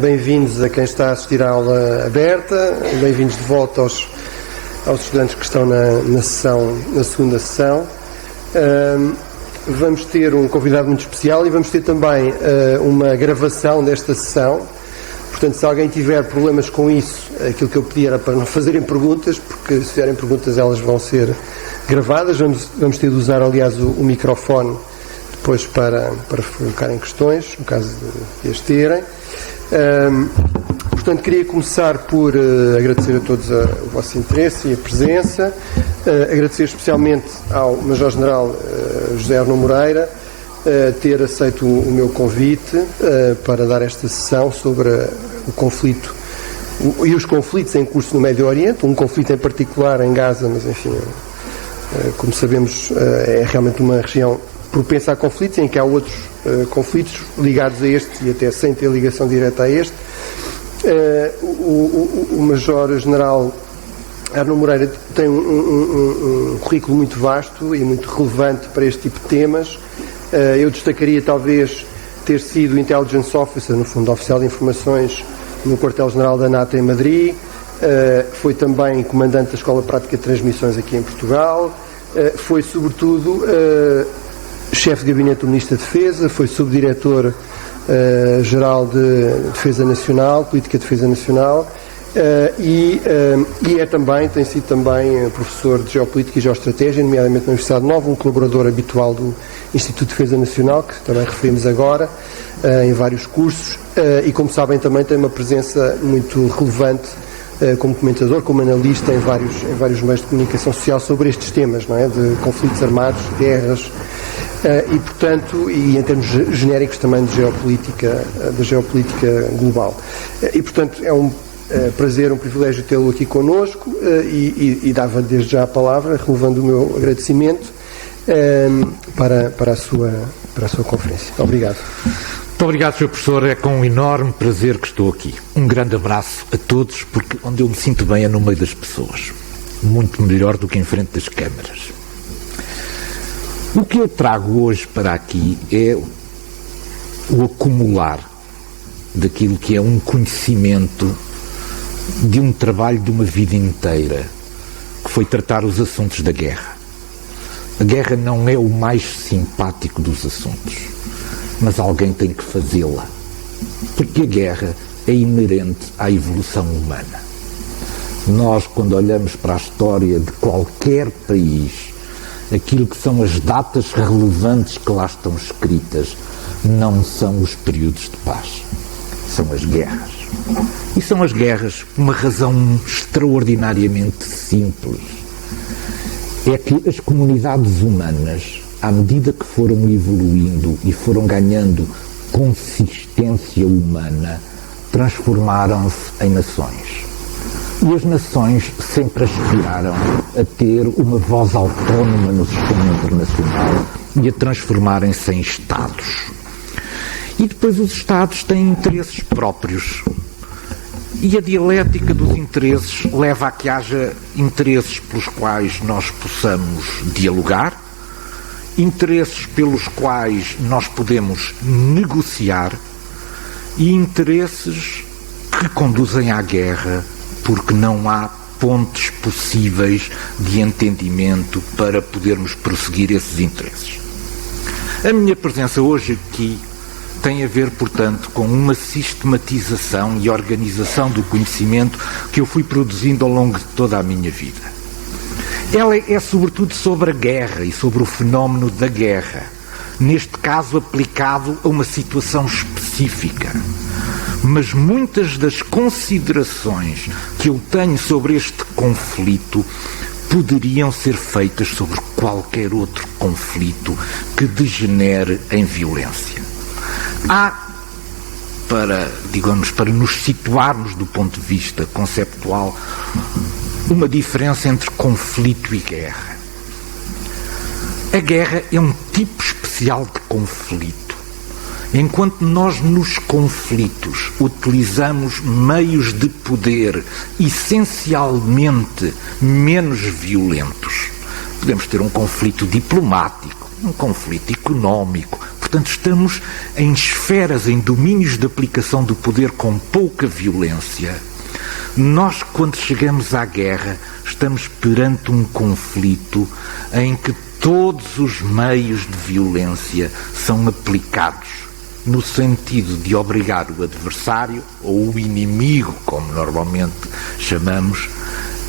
Bem-vindos a quem está a assistir à aula aberta, bem-vindos de volta aos estudantes que estão na segunda sessão. Vamos ter um convidado muito especial e vamos ter também uma gravação desta sessão. Portanto, se alguém tiver problemas com isso, aquilo que eu pedi era para não fazerem perguntas, porque se fizerem perguntas elas vão ser gravadas. Vamos ter de usar, aliás, o microfone depois para colocarem questões, no caso de as terem. Portanto, queria começar por agradecer a todos o vosso interesse e a presença, agradecer especialmente ao Major-General José Arno Moreira ter aceito o meu convite para dar esta sessão sobre o conflito e os conflitos em curso no Médio Oriente, um conflito em particular em Gaza, mas enfim, como sabemos, é realmente uma região propensa a conflitos, em que há outros conflitos ligados a este e até sem ter ligação direta a este. O Major-General Arno Moreira tem um currículo muito vasto e muito relevante para este tipo de temas. Eu destacaria talvez ter sido Intelligence Officer, no fundo, oficial de informações no quartel-general da NATO em Madrid. Foi também comandante da Escola Prática de Transmissões aqui em Portugal. Foi, sobretudo, chefe de gabinete do Ministro da Defesa, foi subdiretor geral de Defesa Nacional, Política de Defesa Nacional, e tem sido também professor de Geopolítica e Geoestratégia, nomeadamente na Universidade Nova, um colaborador habitual do Instituto de Defesa Nacional, que também referimos agora, em vários cursos, e como sabem também tem uma presença muito relevante como comentador, como analista em vários meios de comunicação social sobre estes temas, não é? De conflitos armados, guerras, e portanto, e em termos genéricos também de da geopolítica global. E portanto é um prazer, um privilégio tê-lo aqui connosco, e dava desde já a palavra, renovando o meu agradecimento para a sua conferência. Obrigado. Muito obrigado, Sr. Professor. É com um enorme prazer que estou aqui. Um grande abraço a todos, porque onde eu me sinto bem é no meio das pessoas. Muito melhor do que em frente das câmaras. O que eu trago hoje para aqui é o acumular daquilo que é um conhecimento de um trabalho de uma vida inteira, que foi tratar os assuntos da guerra. A guerra não é o mais simpático dos assuntos, mas alguém tem que fazê-la, porque a guerra é inerente à evolução humana. Nós, quando olhamos para a história de qualquer país, aquilo que são as datas relevantes que lá estão escritas não são os períodos de paz, são as guerras. E são as guerras por uma razão extraordinariamente simples. É que as comunidades humanas, à medida que foram evoluindo e foram ganhando consistência humana, transformaram-se em nações. E as nações sempre aspiraram a ter uma voz autónoma no sistema internacional e a transformarem-se em Estados. E depois os Estados têm interesses próprios. E a dialética dos interesses leva a que haja interesses pelos quais nós possamos dialogar, interesses pelos quais nós podemos negociar e interesses que conduzem à guerra, porque não há pontes possíveis de entendimento para podermos prosseguir esses interesses. A minha presença hoje aqui tem a ver, portanto, com uma sistematização e organização do conhecimento que eu fui produzindo ao longo de toda a minha vida. Ela é sobretudo sobre a guerra e sobre o fenómeno da guerra, neste caso aplicado a uma situação específica. Mas muitas das considerações que eu tenho sobre este conflito poderiam ser feitas sobre qualquer outro conflito que degenere em violência. Há, para nos situarmos do ponto de vista conceptual, uma diferença entre conflito e guerra. A guerra é um tipo especial de conflito. Enquanto nós nos conflitos utilizamos meios de poder essencialmente menos violentos, podemos ter um conflito diplomático, um conflito económico, Portanto, estamos em esferas, em domínios de aplicação do poder com pouca violência. Nós, quando chegamos à guerra, estamos perante um conflito em que todos os meios de violência são aplicados no sentido de obrigar o adversário, ou o inimigo, como normalmente chamamos,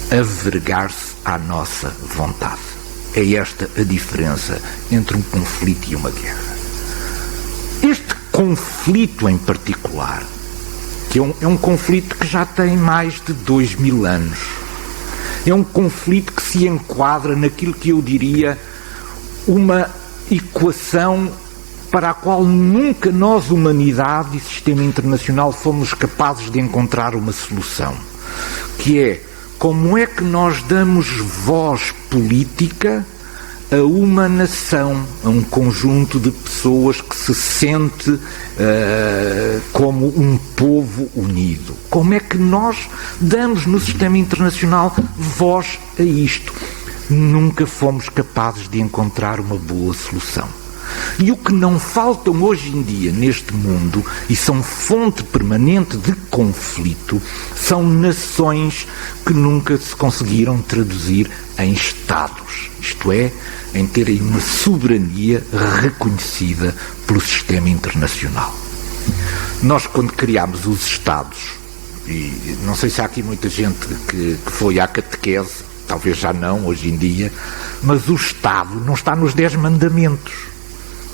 a vergar-se à nossa vontade. É esta a diferença entre um conflito e uma guerra. Este conflito em particular, que é um conflito que já tem mais de 2000 anos, é um conflito que se enquadra naquilo que eu diria uma equação para a qual nunca nós, humanidade e sistema internacional, fomos capazes de encontrar uma solução, que é: como é que nós damos voz política a uma nação, a um conjunto de pessoas que se sente como um povo unido? Como é que nós damos no sistema internacional voz a isto? Nunca fomos capazes de encontrar uma boa solução. E o que não faltam hoje em dia neste mundo, e são fonte permanente de conflito, são nações que nunca se conseguiram traduzir em Estados, isto é, em terem uma soberania reconhecida pelo sistema internacional. Nós, quando criámos os Estados, e não sei se há aqui muita gente que foi à catequese, talvez já não, hoje em dia, mas o Estado não está nos 10 mandamentos.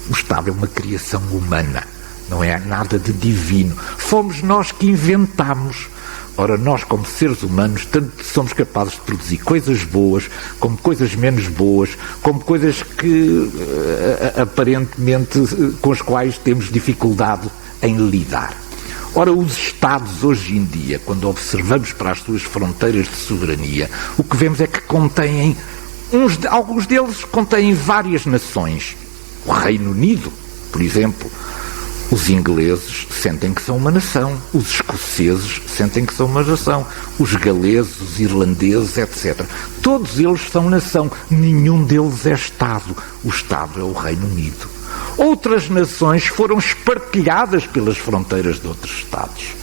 O Estado é uma criação humana, não é nada de divino. Fomos nós que inventámos. Ora, nós, como seres humanos, tanto somos capazes de produzir coisas boas, como coisas menos boas, como coisas que, aparentemente, com as quais temos dificuldade em lidar. Ora, os Estados, hoje em dia, quando observamos para as suas fronteiras de soberania, o que vemos é que contêm, alguns deles contêm várias nações. O Reino Unido, por exemplo, os ingleses sentem que são uma nação, os escoceses sentem que são uma nação, os galeses, os irlandeses, etc. Todos eles são nação, nenhum deles é Estado. O Estado é o Reino Unido. Outras nações foram espartilhadas pelas fronteiras de outros Estados.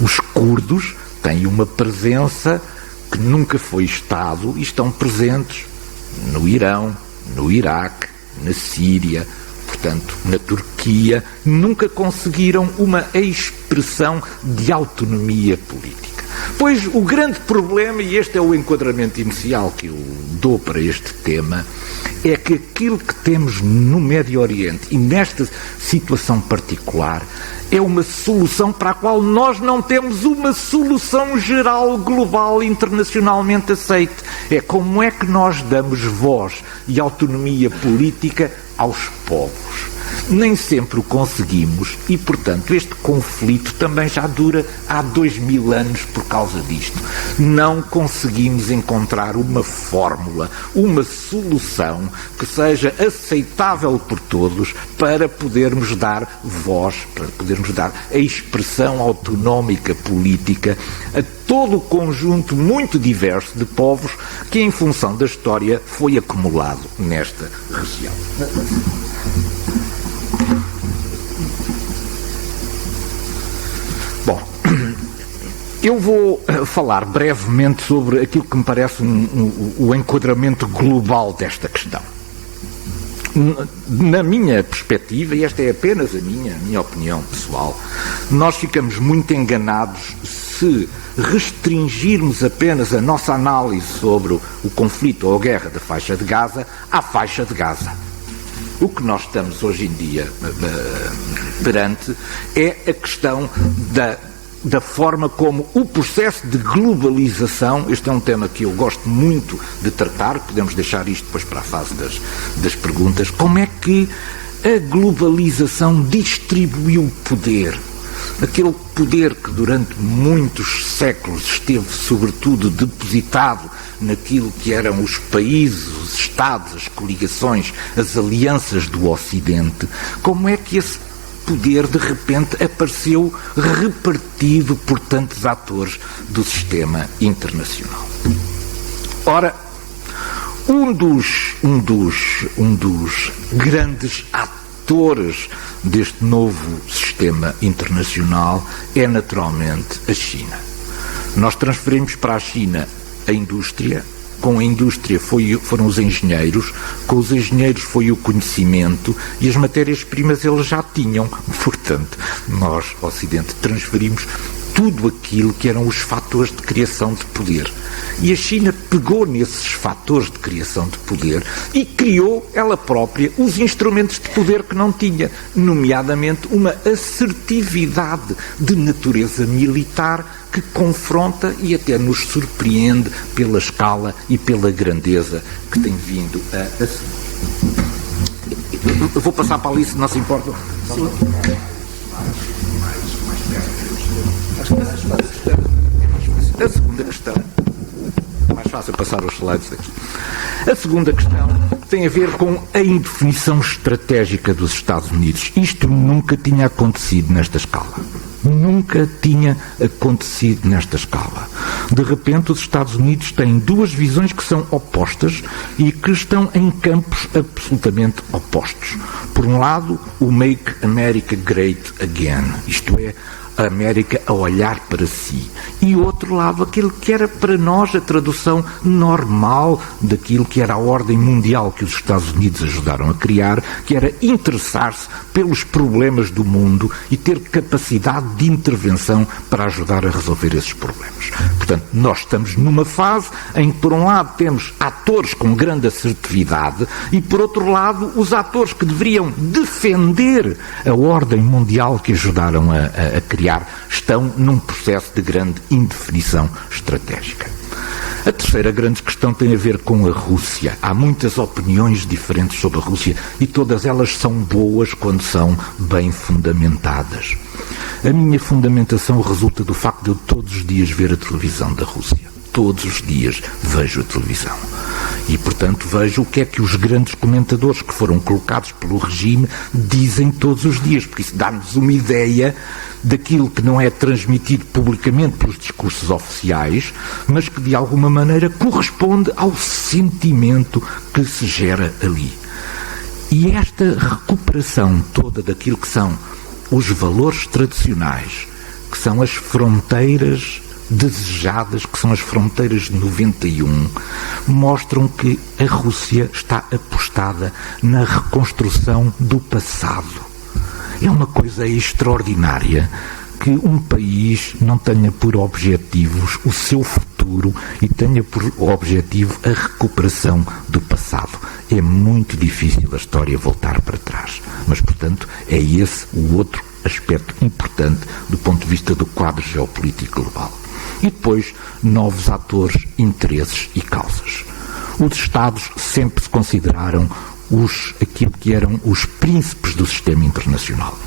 Os curdos têm uma presença que nunca foi Estado e estão presentes no Irão, no Iraque, na Síria, portanto, na Turquia, nunca conseguiram uma expressão de autonomia política. Pois o grande problema, e este é o enquadramento inicial que eu dou para este tema, é que aquilo que temos no Médio Oriente, e nesta situação particular, é uma solução para a qual nós não temos uma solução geral, global, internacionalmente aceite. É como é que nós damos voz e autonomia política aos povos. Nem sempre o conseguimos e, portanto, este conflito também já dura há 2000 anos por causa disto. Não conseguimos encontrar uma fórmula, uma solução que seja aceitável por todos para podermos dar voz, para podermos dar a expressão autonómica política a todo o conjunto muito diverso de povos que, em função da história, foi acumulado nesta região. Bom, eu vou falar brevemente sobre aquilo que me parece o enquadramento global desta questão. Na minha perspectiva, e esta é apenas a minha opinião pessoal, nós ficamos muito enganados se restringirmos apenas a nossa análise sobre o conflito ou a guerra da faixa de Gaza à faixa de Gaza. O que nós estamos hoje em dia perante é a questão da forma como o processo de globalização, este é um tema que eu gosto muito de tratar, podemos deixar isto depois para a fase das perguntas, como é que a globalização distribuiu poder? Aquele poder que durante muitos séculos esteve sobretudo depositado naquilo que eram os países, os Estados, as coligações, as alianças do Ocidente, como é que esse poder de repente apareceu repartido por tantos atores do sistema internacional? Ora, um dos grandes vetores deste novo sistema internacional é naturalmente a China. Nós transferimos para a China a indústria, com a indústria foram os engenheiros, com os engenheiros foi o conhecimento e as matérias-primas eles já tinham. Portanto, nós, Ocidente, transferimos tudo aquilo que eram os fatores de criação de poder. E a China pegou nesses fatores de criação de poder e criou ela própria os instrumentos de poder que não tinha, nomeadamente uma assertividade de natureza militar que confronta e até nos surpreende pela escala e pela grandeza que tem vindo a assumir. Eu vou passar para ali, se não se importa. Sim. A segunda questão, mais fácil passar os slides daqui. A segunda questão tem a ver com a indefinição estratégica dos Estados Unidos. Isto nunca tinha acontecido nesta escala. Nunca tinha acontecido nesta escala. De repente, os Estados Unidos têm duas visões que são opostas e que estão em campos absolutamente opostos. Por um lado, o Make America Great Again, isto é, a América a olhar para si. E outro lado, aquilo que era para nós a tradução normal daquilo que era a ordem mundial que os Estados Unidos ajudaram a criar, que era interessar-se pelos problemas do mundo e ter capacidade de intervenção para ajudar a resolver esses problemas. Portanto, nós estamos numa fase em que, por um lado, temos atores com grande assertividade e, por outro lado, os atores que deveriam defender a ordem mundial que ajudaram a criar estão num processo de grande indefinição estratégica. A terceira grande questão tem a ver com a Rússia. Há muitas opiniões diferentes sobre a Rússia e todas elas são boas quando são bem fundamentadas. A minha fundamentação resulta do facto de eu todos os dias ver a televisão da Rússia. Todos os dias vejo a televisão. E, portanto, vejo o que é que os grandes comentadores que foram colocados pelo regime dizem todos os dias, porque isso dá-nos uma ideia daquilo que não é transmitido publicamente pelos discursos oficiais, mas que de alguma maneira corresponde ao sentimento que se gera ali. E esta recuperação toda daquilo que são os valores tradicionais, que são as fronteiras desejadas, que são as fronteiras de 91, mostram que a Rússia está apostada na reconstrução do passado. É uma coisa extraordinária que um país não tenha por objetivos o seu futuro e tenha por objetivo a recuperação do passado. É muito difícil a história voltar para trás. Mas, portanto, é esse o outro aspecto importante do ponto de vista do quadro geopolítico global. E depois, novos atores, interesses e causas. Os Estados sempre se consideraram aquilo que eram os príncipes do sistema internacional.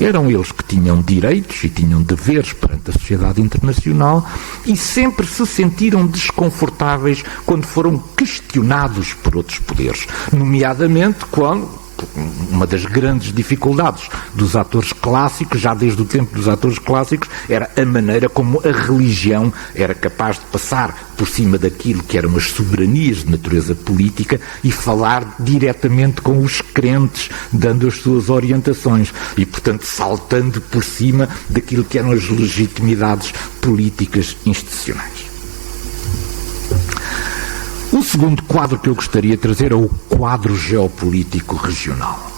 Eram eles que tinham direitos e tinham deveres perante a sociedade internacional e sempre se sentiram desconfortáveis quando foram questionados por outros poderes, nomeadamente quando uma das grandes dificuldades dos atores clássicos, já desde o tempo dos atores clássicos, era a maneira como a religião era capaz de passar por cima daquilo que eram as soberanias de natureza política e falar diretamente com os crentes, dando as suas orientações e, portanto, saltando por cima daquilo que eram as legitimidades políticas institucionais. O segundo quadro que eu gostaria de trazer é o quadro geopolítico regional.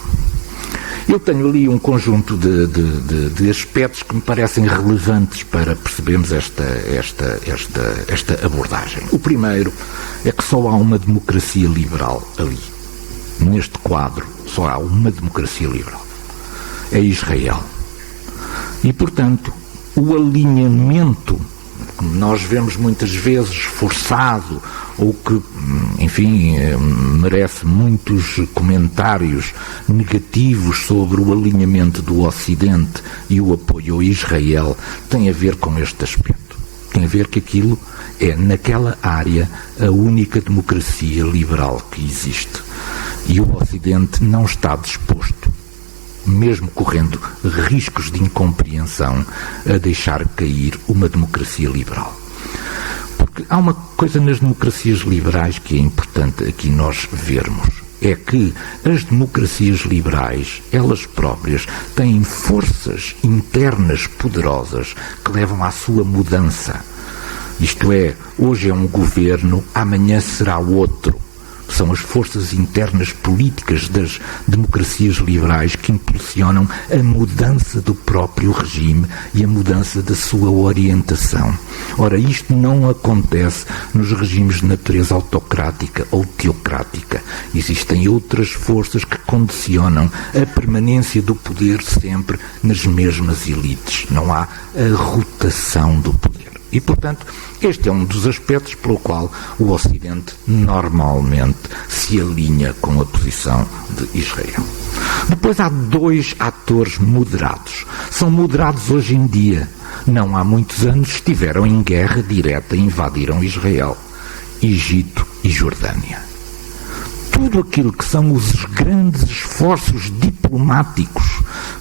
Eu tenho ali um conjunto de aspectos que me parecem relevantes para percebermos esta abordagem. O primeiro é que só há uma democracia liberal ali. Neste quadro só há uma democracia liberal. É Israel. E, portanto, o alinhamento que nós vemos muitas vezes forçado ou que, enfim, merece muitos comentários negativos sobre o alinhamento do Ocidente e o apoio a Israel, tem a ver com este aspecto. Tem a ver que aquilo é, naquela área, a única democracia liberal que existe. E o Ocidente não está disposto, mesmo correndo riscos de incompreensão, a deixar cair uma democracia liberal. Porque há uma coisa nas democracias liberais que é importante aqui nós vermos. é que as democracias liberais, elas próprias, têm forças internas poderosas que levam à sua mudança. Isto é, hoje é um governo, amanhã será outro. São as forças internas políticas das democracias liberais que impulsionam a mudança do próprio regime e a mudança da sua orientação. Ora, isto não acontece nos regimes de natureza autocrática ou teocrática. Existem outras forças que condicionam a permanência do poder sempre nas mesmas elites. Não há a rotação do poder. E, portanto, este é um dos aspectos pelo qual o Ocidente normalmente se alinha com a posição de Israel. Depois há dois atores moderados. São moderados hoje em dia. Não há muitos anos estiveram em guerra direta e invadiram Israel, Egito e Jordânia. Tudo aquilo que são os grandes esforços diplomáticos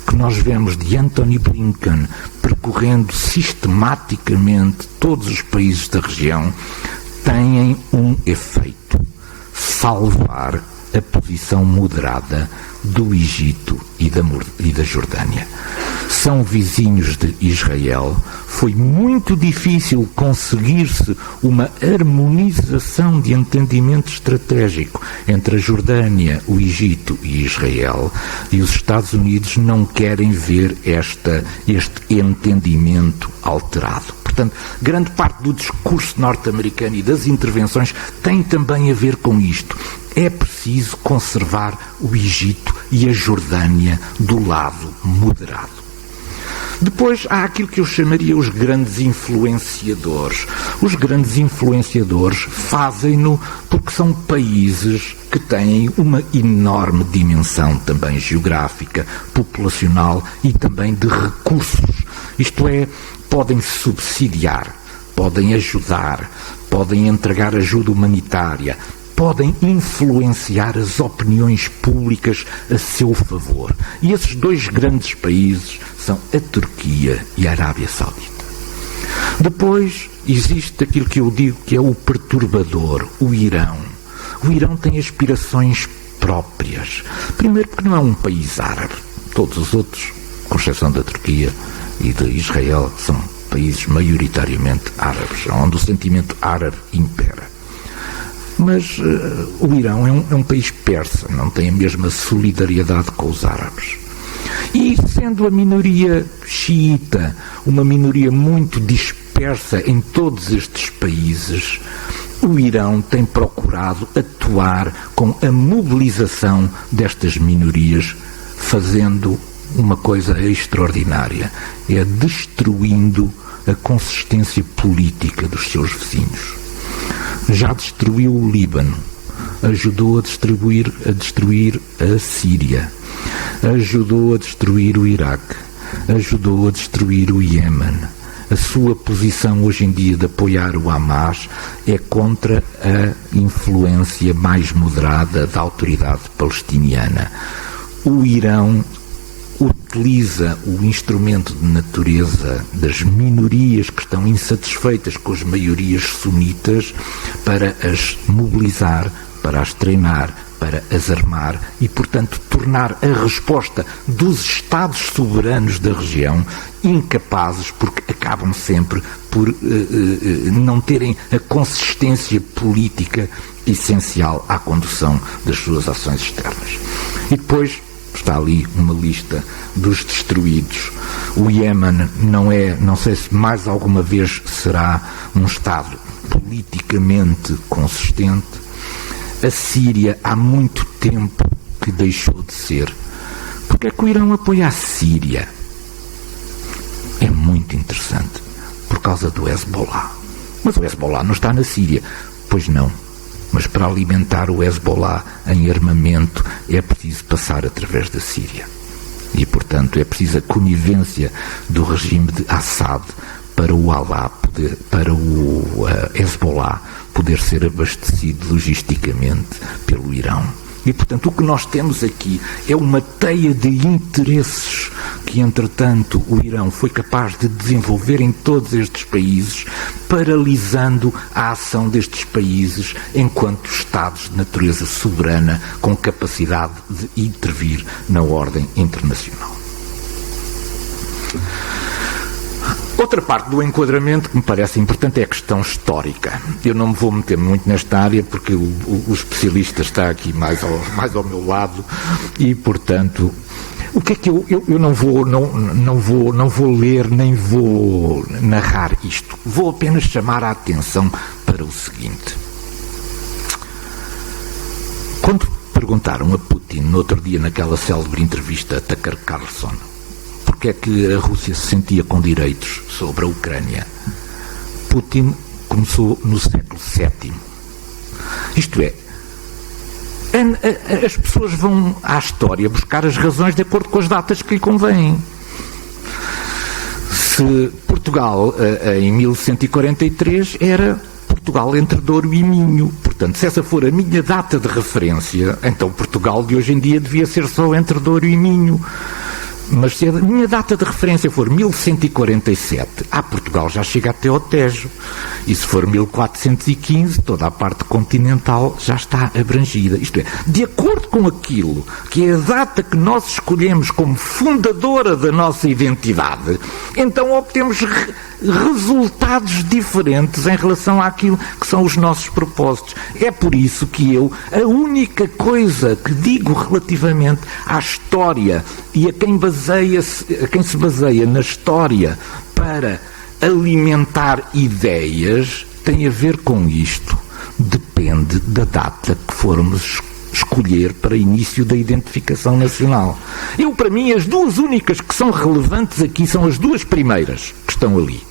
que nós vemos de Antony Blinken percorrendo sistematicamente todos os países da região têm um efeito: salvar a posição moderada do Egito e da Jordânia. São vizinhos de Israel. Foi muito difícil conseguir-se uma harmonização de entendimento estratégico entre a Jordânia, o Egito e Israel, e os Estados Unidos não querem ver este entendimento alterado. Portanto, grande parte do discurso norte-americano e das intervenções tem também a ver com isto. É preciso conservar o Egito e a Jordânia do lado moderado. Depois há aquilo que eu chamaria os grandes influenciadores. Os grandes influenciadores fazem-no porque são países que têm uma enorme dimensão também geográfica, populacional e também de recursos. Isto é, podem subsidiar, podem ajudar, podem entregar ajuda humanitária, podem influenciar as opiniões públicas a seu favor. E esses dois grandes países são a Turquia e a Arábia Saudita. Depois existe aquilo que eu digo que é o perturbador, o Irão. O Irão tem aspirações próprias. Primeiro porque não é um país árabe. Todos os outros, com exceção da Turquia e de Israel, são países maioritariamente árabes, onde o sentimento árabe impera. Mas o Irão é um país persa, não tem a mesma solidariedade com os árabes. E sendo a minoria xiita uma minoria muito dispersa em todos estes países, o Irão tem procurado atuar com a mobilização destas minorias, fazendo uma coisa extraordinária, é destruindo a consistência política dos seus vizinhos. Já destruiu o Líbano, ajudou a destruir a Síria, ajudou a destruir o Iraque, ajudou a destruir o Iémen. A sua posição hoje em dia de apoiar o Hamas é contra a influência mais moderada da autoridade palestiniana. O Irão utiliza o instrumento de natureza das minorias que estão insatisfeitas com as maiorias sunitas para as mobilizar, para as treinar, para as armar e, portanto, tornar a resposta dos Estados soberanos da região incapazes, porque acabam sempre por não terem a consistência política essencial à condução das suas ações externas. E depois está ali uma lista dos destruídos. O Iémen não sei se mais alguma vez será um Estado politicamente consistente. A Síria há muito tempo que deixou de ser. Porque é que o Irão apoia a Síria? É muito interessante. Por causa do Hezbollah. Mas o Hezbollah não está na Síria. Pois não. Mas para alimentar o Hezbollah em armamento é preciso passar através da Síria. E, portanto, é preciso a conivência do regime de Assad para o Hezbollah poder ser abastecido logisticamente pelo Irão. E, portanto, o que nós temos aqui é uma teia de interesses que, entretanto, o Irão foi capaz de desenvolver em todos estes países, paralisando a ação destes países enquanto Estados de natureza soberana com capacidade de intervir na ordem internacional. Outra parte do enquadramento que me parece importante é a questão histórica. Eu não me vou meter muito nesta área porque o especialista está aqui mais ao meu lado e, portanto, o que é que eu não vou ler nem vou narrar isto. Vou apenas chamar a atenção para o seguinte. Quando perguntaram a Putin, no outro dia, naquela célebre entrevista a Tucker Carlson, porque é que a Rússia se sentia com direitos sobre a Ucrânia, Putin começou no século VII. Isto é, as pessoas vão à história buscar as razões de acordo com as datas que lhe convêm. Se Portugal, em 1143, era Portugal entre Douro e Minho. Portanto, se essa for a minha data de referência, então Portugal de hoje em dia devia ser só entre Douro e Minho. Mas se a minha data de referência for 1147, Portugal já chega até ao Tejo. E se for 1415, toda a parte continental já está abrangida. Isto é, de acordo com aquilo que é a data que nós escolhemos como fundadora da nossa identidade, então obtemos resultados diferentes em relação àquilo que são os nossos propósitos. É por isso que a única coisa que digo relativamente à história e a quem se baseia na história para alimentar ideias tem a ver com isto. Depende da data que formos escolher para início da identificação nacional. Para mim, as duas únicas que são relevantes aqui são as duas primeiras que estão ali.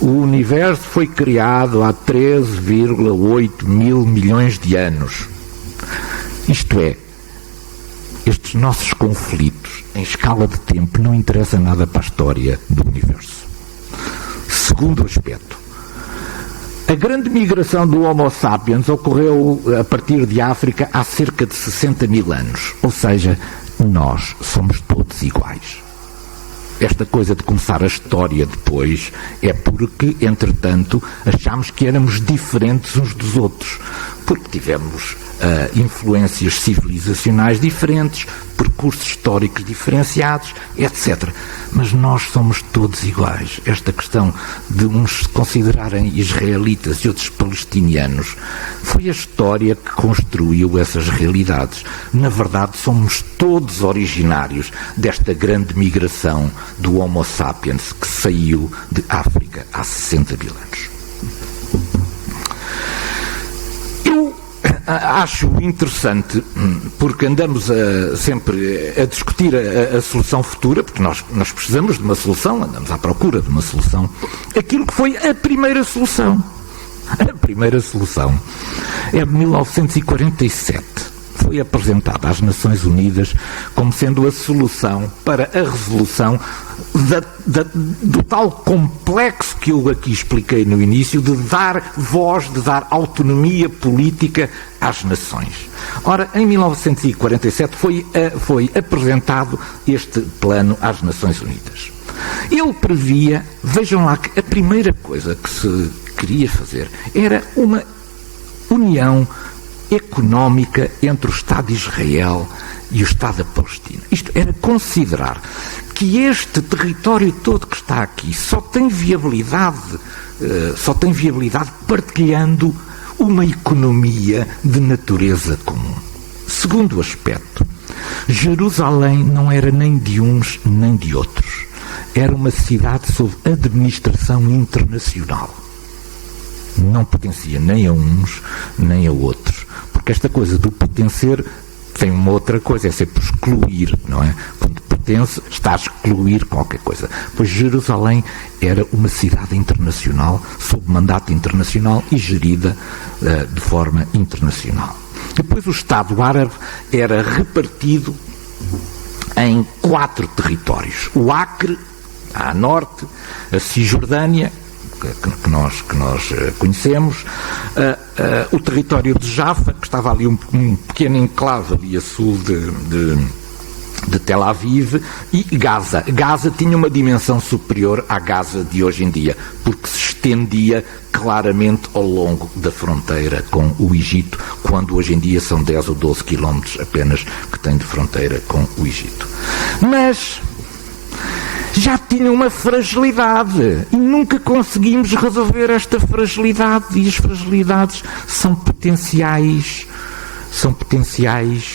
O universo foi criado há 13,8 mil milhões de anos. Isto é, estes nossos conflitos em escala de tempo não interessam nada para a história do universo. Segundo aspecto, a grande migração do Homo sapiens ocorreu a partir de África há cerca de 60 mil anos. Ou seja, nós somos todos iguais. Esta coisa de começar a história depois é porque, entretanto, achámos que éramos diferentes uns dos outros, porque tivemos influências civilizacionais diferentes, percursos históricos diferenciados, etc. Mas nós somos todos iguais. Esta questão de uns se considerarem israelitas e outros palestinianos foi a história que construiu essas realidades. Na verdade, somos todos originários desta grande migração do Homo sapiens que saiu de África há 60 mil anos. Acho interessante, porque andamos sempre a discutir a solução futura, porque nós precisamos de uma solução, andamos à procura de uma solução. Aquilo que foi a primeira solução. A primeira solução é de 1947. Foi apresentada às Nações Unidas como sendo a solução para a resolução do tal complexo que eu aqui expliquei no início, de dar voz, de dar autonomia política às nações. Ora, em 1947 foi apresentado este plano às Nações Unidas. Ele previa, vejam lá, que a primeira coisa que se queria fazer era uma união económica entre o Estado de Israel e o Estado da Palestina. Isto era considerar que este território todo que está aqui só tem viabilidade partilhando uma economia de natureza comum. Segundo aspecto, Jerusalém não era nem de uns nem de outros. Era uma cidade sob administração internacional. Não pertencia nem a uns nem a outros. Porque esta coisa do pertencer tem uma outra coisa, é sempre excluir, não é? Quando pertence, está a excluir qualquer coisa. Pois Jerusalém era uma cidade internacional, sob mandato internacional e gerida de forma internacional. Depois o Estado árabe era repartido em 4 territórios. O Acre, a norte, a Cisjordânia, que nós conhecemos, o território de Jaffa, que estava ali um pequeno enclave ali a sul de Tel Aviv e Gaza. Gaza tinha uma dimensão superior à Gaza de hoje em dia, porque se estendia claramente ao longo da fronteira com o Egito, quando hoje em dia são 10 ou 12 quilómetros apenas que tem de fronteira com o Egito. Mas já tinha uma fragilidade e nunca conseguimos resolver esta fragilidade, e as fragilidades são potenciais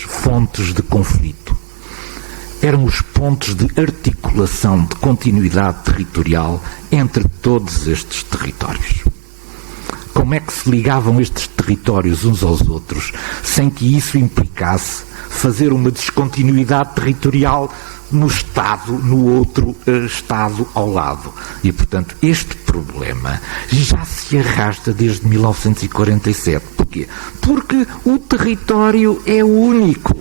fontes de conflito. Eram os pontos de articulação, de continuidade territorial entre todos estes territórios. Como é que se ligavam estes territórios uns aos outros, sem que isso implicasse fazer uma descontinuidade territorial no Estado, no outro Estado ao lado? E, portanto, este problema já se arrasta desde 1947. Porquê? Porque o território é único.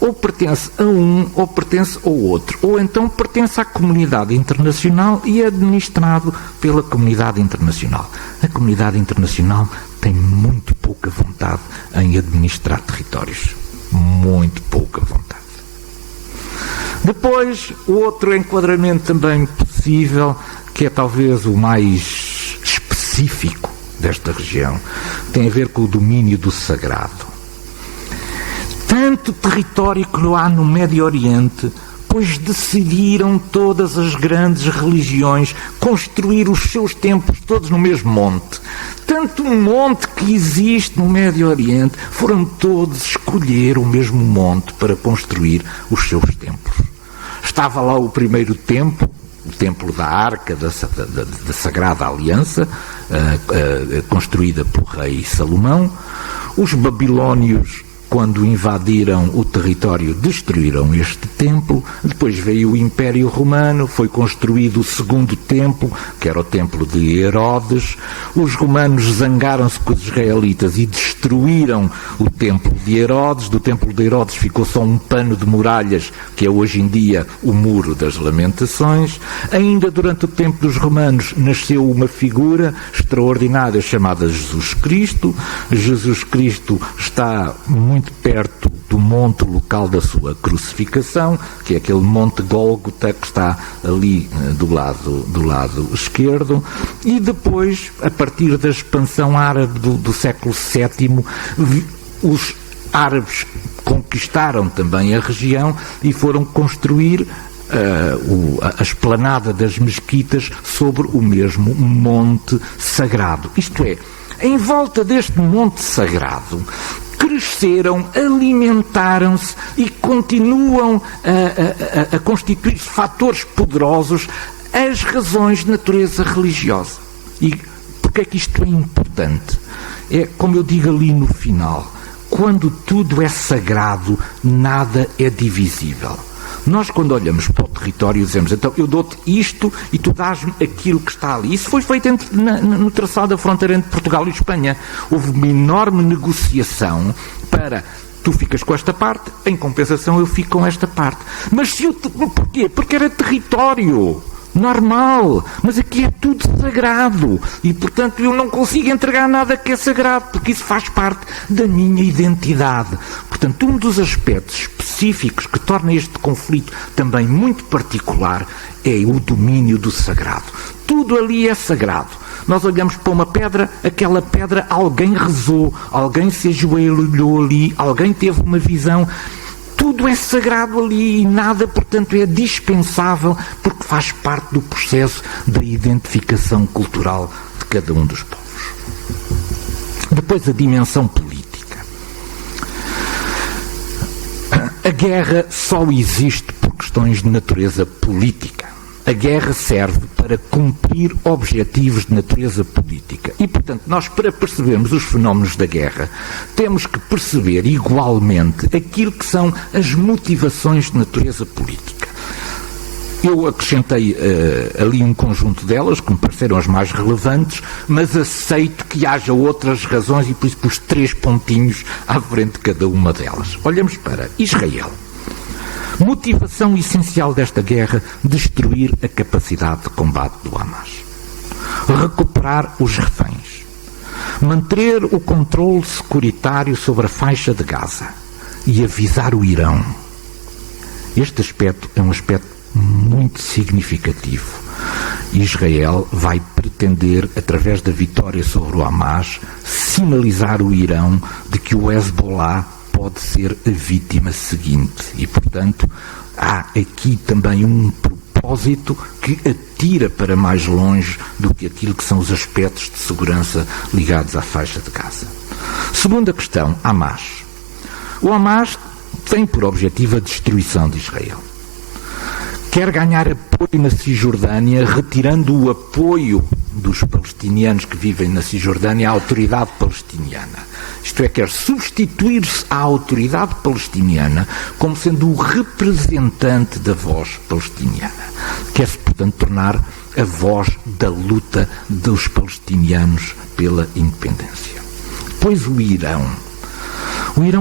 Ou pertence a um, ou pertence ao outro. Ou então pertence à comunidade internacional e é administrado pela comunidade internacional. A comunidade internacional tem muito pouca vontade em administrar territórios. Muito pouca vontade. Depois, o outro enquadramento também possível, que é talvez o mais específico desta região, tem a ver com o domínio do sagrado. Tanto território que não há no Médio Oriente, pois decidiram todas as grandes religiões construir os seus templos todos no mesmo monte. Tanto monte que existe no Médio Oriente, foram todos escolher o mesmo monte para construir os seus templos. Estava lá o primeiro templo, o templo da Arca da Sagrada Aliança, construída pelo rei Salomão. Os babilónios, quando invadiram o território, destruíram este templo. Depois veio o Império Romano, foi construído o segundo templo, que era o templo de Herodes. Os romanos zangaram-se com os israelitas e destruíram o templo de Herodes. Do templo de Herodes ficou só um pano de muralhas, que é hoje em dia o Muro das Lamentações. Ainda durante o tempo dos romanos nasceu uma figura extraordinária chamada Jesus Cristo. Jesus Cristo está muito perto do monte local da sua crucificação, que é aquele monte Gólgota que está ali do lado esquerdo. E depois, a partir da expansão árabe do século VII, os árabes conquistaram também a região e foram construir a esplanada das mesquitas sobre o mesmo monte sagrado. Isto é, em volta deste monte sagrado cresceram, alimentaram-se e continuam a constituir fatores poderosos as razões de natureza religiosa. E porque é que isto é importante? É, como eu digo ali no final, quando tudo é sagrado, nada é divisível. Nós, quando olhamos para o território, dizemos, então, eu dou-te isto e tu dás-me aquilo que está ali. Isso foi feito no traçado da fronteira entre Portugal e Espanha. Houve uma enorme negociação para... Tu ficas com esta parte, em compensação eu fico com esta parte. Mas porquê? Porque era território normal, mas aqui é tudo sagrado e, portanto, eu não consigo entregar nada que é sagrado, porque isso faz parte da minha identidade. Portanto, um dos aspectos específicos que torna este conflito também muito particular é o domínio do sagrado. Tudo ali é sagrado. Nós olhamos para uma pedra, aquela pedra alguém rezou, alguém se ajoelhou ali, alguém teve uma visão. Tudo é sagrado ali e nada, portanto, é dispensável, porque faz parte do processo da identificação cultural de cada um dos povos. Depois, a dimensão política. A guerra só existe por questões de natureza política. A guerra serve para cumprir objetivos de natureza política. E, portanto, nós, para percebermos os fenómenos da guerra, temos que perceber igualmente aquilo que são as motivações de natureza política. Eu acrescentei ali um conjunto delas, que me pareceram as mais relevantes, mas aceito que haja outras razões e, por isso, pus 3 pontinhos à frente de cada uma delas. Olhamos para Israel. Motivação essencial desta guerra: destruir a capacidade de combate do Hamas, recuperar os reféns, manter o controle securitário sobre a faixa de Gaza e avisar o Irão. Este aspecto é um aspecto muito significativo. Israel vai pretender, através da vitória sobre o Hamas, sinalizar o Irão de que o Hezbollah pode ser a vítima seguinte. E, portanto, há aqui também um propósito que atira para mais longe do que aquilo que são os aspectos de segurança ligados à faixa de Gaza. Segunda questão, Hamas. O Hamas tem por objetivo a destruição de Israel. Quer ganhar apoio na Cisjordânia, retirando o apoio dos palestinianos que vivem na Cisjordânia à autoridade palestiniana. Isto é, quer substituir-se à autoridade palestiniana como sendo o representante da voz palestiniana. Quer-se, portanto, tornar a voz da luta dos palestinianos pela independência. Pois o Irão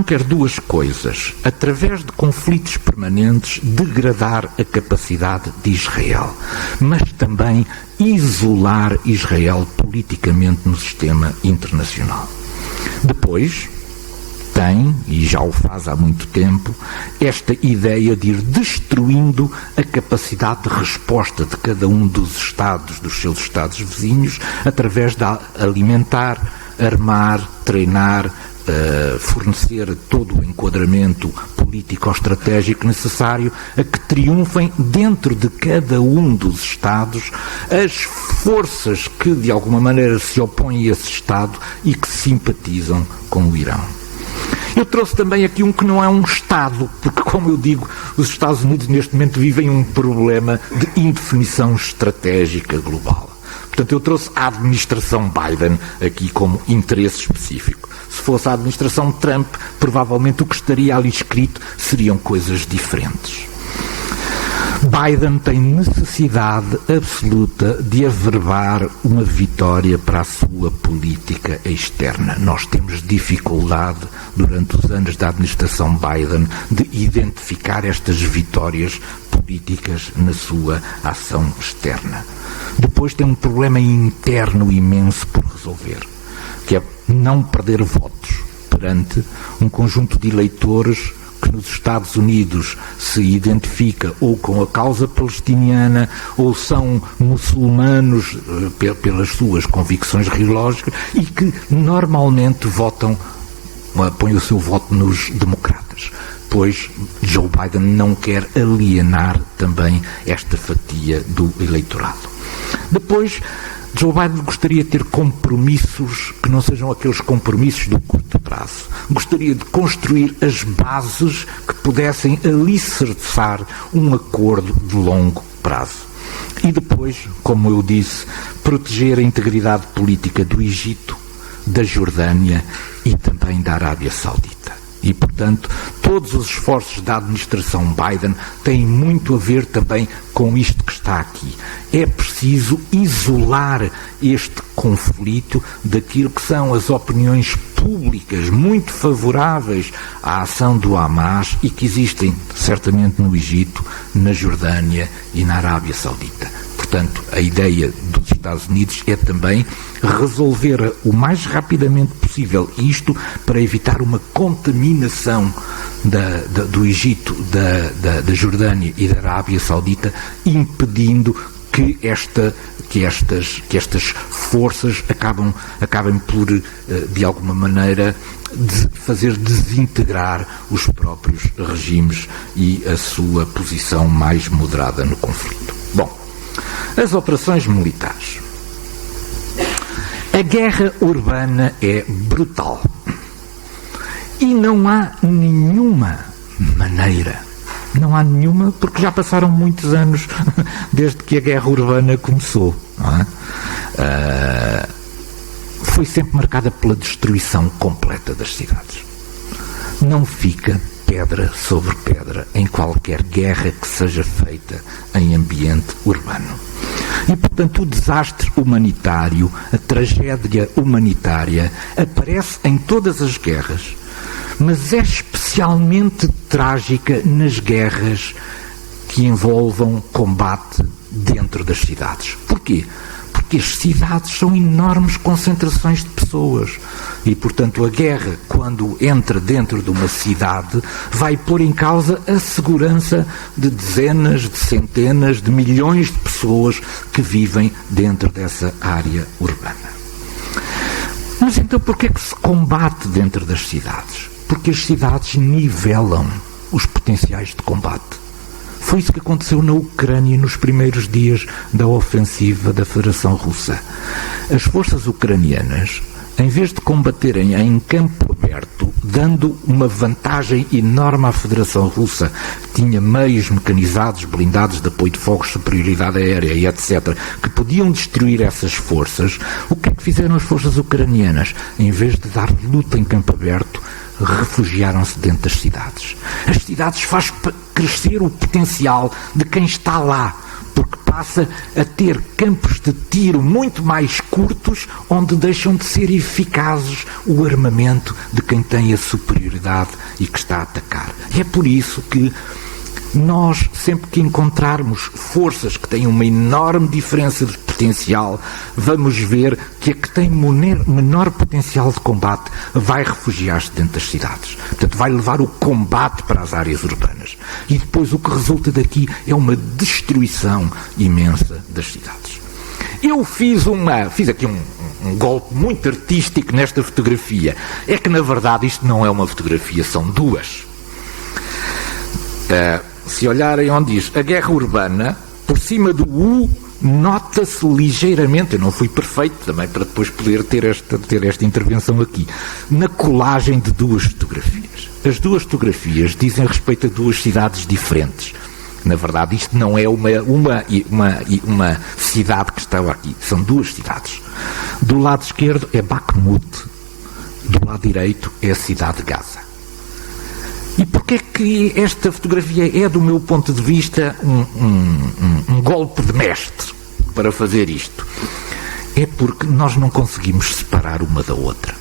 quer duas coisas: através de conflitos permanentes, degradar a capacidade de Israel, mas também isolar Israel politicamente no sistema internacional. Depois, tem, e já o faz há muito tempo, esta ideia de ir destruindo a capacidade de resposta de cada um dos Estados, dos seus Estados vizinhos, através de alimentar, armar, treinar, fornecer todo o enquadramento político-estratégico necessário a que triunfem dentro de cada um dos Estados as forças que de alguma maneira se opõem a esse Estado e que simpatizam com o Irão. Eu trouxe também aqui um que não é um Estado, porque, como eu digo, os Estados Unidos neste momento vivem um problema de indefinição estratégica global. Portanto, eu trouxe a administração Biden aqui como interesse específico. Se fosse a administração Trump, provavelmente o que estaria ali escrito seriam coisas diferentes. Biden tem necessidade absoluta de averbar uma vitória para a sua política externa. Nós temos dificuldade, durante os anos da administração Biden, de identificar estas vitórias políticas na sua ação externa. Depois tem um problema interno imenso por resolver, que é não perder votos perante um conjunto de eleitores que nos Estados Unidos se identifica ou com a causa palestiniana ou são muçulmanos pelas suas convicções religiosas e que normalmente põem o seu voto nos democratas. Pois Joe Biden não quer alienar também esta fatia do eleitorado. Depois, Joe Biden gostaria de ter compromissos que não sejam aqueles compromissos do curto prazo. Gostaria de construir as bases que pudessem alicerçar um acordo de longo prazo. E depois, como eu disse, proteger a integridade política do Egito, da Jordânia e também da Arábia Saudita. E, portanto, todos os esforços da administração Biden têm muito a ver também com isto que está aqui. É preciso isolar este conflito daquilo que são as opiniões públicas muito favoráveis à ação do Hamas e que existem certamente no Egito, na Jordânia e na Arábia Saudita. Portanto, a ideia dos Estados Unidos é também resolver o mais rapidamente possível isto para evitar uma contaminação do Egito, da Jordânia e da Arábia Saudita, impedindo que estas forças acabem por, de alguma maneira, fazer desintegrar os próprios regimes e a sua posição mais moderada no conflito. Bom, as operações militares. A guerra urbana é brutal. E não há nenhuma maneira, porque já passaram muitos anos desde que a guerra urbana começou. Não é? Foi sempre marcada pela destruição completa das cidades. Não fica pedra sobre pedra em qualquer guerra que seja feita em ambiente urbano. E, portanto, o desastre humanitário, a tragédia humanitária, aparece em todas as guerras, mas é especialmente trágica nas guerras que envolvam combate dentro das cidades. Porquê? Porque porque as cidades são enormes concentrações de pessoas. E, portanto, a guerra, quando entra dentro de uma cidade, vai pôr em causa a segurança de dezenas, de centenas, de milhões de pessoas que vivem dentro dessa área urbana. Mas então porquê é que se combate dentro das cidades? Porque as cidades nivelam os potenciais de combate. Foi isso que aconteceu na Ucrânia nos primeiros dias da ofensiva da Federação Russa. As forças ucranianas, em vez de combaterem em campo aberto, dando uma vantagem enorme à Federação Russa, que tinha meios mecanizados, blindados de apoio de fogos, superioridade aérea e etc., que podiam destruir essas forças, o que é que fizeram as forças ucranianas? Em vez de dar luta em campo aberto, refugiaram-se dentro das cidades. As cidades fazem crescer o potencial de quem está lá, porque passa a ter campos de tiro muito mais curtos, onde deixam de ser eficazes o armamento de quem tem a superioridade e que está a atacar. E é por isso que nós, sempre que encontrarmos forças que têm uma enorme diferença de potencial, vamos ver que a que tem menor potencial de combate vai refugiar-se dentro das cidades. Portanto, vai levar o combate para as áreas urbanas. E depois o que resulta daqui é uma destruição imensa das cidades. Eu fiz aqui um golpe muito artístico nesta fotografia. É que, na verdade, isto não é uma fotografia, são duas. Se olharem onde diz a guerra urbana, por cima do U, nota-se ligeiramente, eu não fui perfeito também para depois poder ter esta intervenção aqui, na colagem de duas fotografias. As duas fotografias dizem respeito a duas cidades diferentes. Na verdade, isto não é uma cidade que está aqui, são duas cidades. Do lado esquerdo é Bakhmut, do lado direito é a cidade de Gaza. E porquê é que esta fotografia é, do meu ponto de vista, um golpe de mestre para fazer isto? É porque nós não conseguimos separar uma da outra.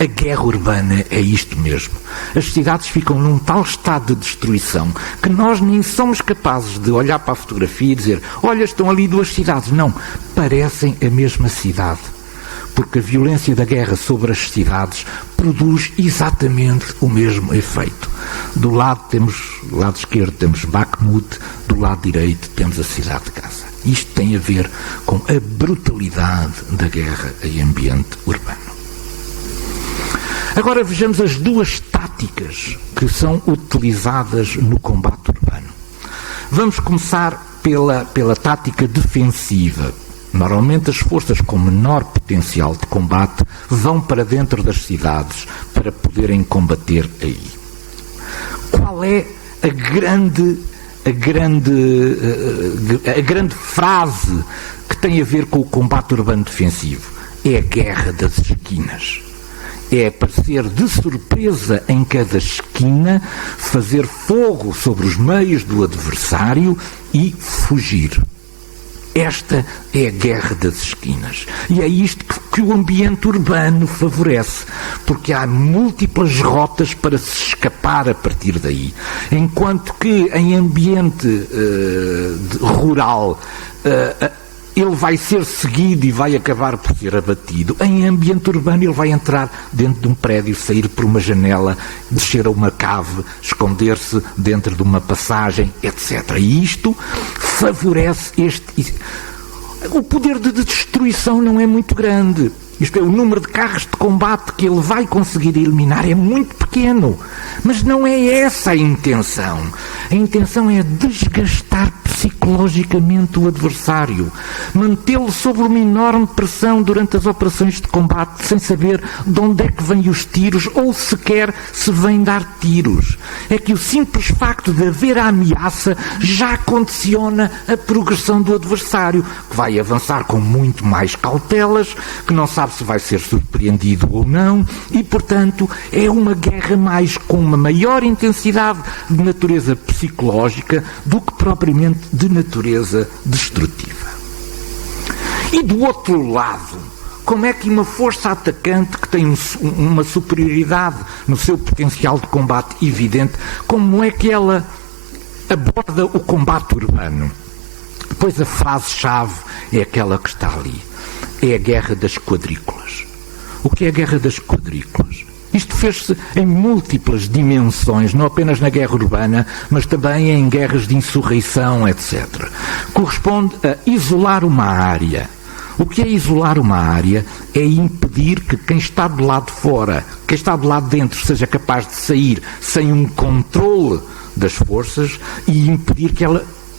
A guerra urbana é isto mesmo. As cidades ficam num tal estado de destruição que nós nem somos capazes de olhar para a fotografia e dizer: olha, estão ali duas cidades. Não, parecem a mesma cidade. Porque a violência da guerra sobre as cidades produz exatamente o mesmo efeito. Do lado esquerdo temos Bakhmut, do lado direito temos a cidade de Gaza. Isto tem a ver com a brutalidade da guerra em ambiente urbano. Agora vejamos as duas táticas que são utilizadas no combate urbano. Vamos começar pela tática defensiva. Normalmente as forças com menor potencial de combate vão para dentro das cidades para poderem combater aí. Qual é a grande frase que tem a ver com o combate urbano defensivo? É a guerra das esquinas. É aparecer de surpresa em cada esquina, fazer fogo sobre os meios do adversário e fugir. Esta é a guerra das esquinas. E é isto que o ambiente urbano favorece, porque há múltiplas rotas para se escapar a partir daí. Enquanto que em ambiente rural ele vai ser seguido e vai acabar por ser abatido. Em ambiente urbano ele vai entrar dentro de um prédio, sair por uma janela, descer a uma cave, esconder-se dentro de uma passagem, etc. E isto favorece o poder de destruição não é muito grande. Isto é, o número de carros de combate que ele vai conseguir eliminar é muito pequeno. Mas não é essa a intenção. A intenção é desgastar psicologicamente o adversário, mantê-lo sob uma enorme pressão durante as operações de combate, sem saber de onde é que vêm os tiros ou sequer se vêm dar tiros. É que o simples facto de haver a ameaça já condiciona a progressão do adversário, que vai avançar com muito mais cautelas, que não sabe se vai ser surpreendido ou não, e, portanto, é uma guerra mais com uma maior intensidade de natureza psicológica do que propriamente de natureza destrutiva. E do outro lado, como é que uma força atacante que tem uma superioridade no seu potencial de combate evidente, como é que ela aborda o combate urbano? Depois a frase-chave é aquela que está ali. É a guerra das quadrículas. O que é a guerra das quadrículas? Isto fez-se em múltiplas dimensões, não apenas na guerra urbana, mas também em guerras de insurreição, etc. Corresponde a isolar uma área. O que é isolar uma área? É impedir que quem está do lado de fora, quem está do lado de dentro, seja capaz de sair sem um controle das forças e impedir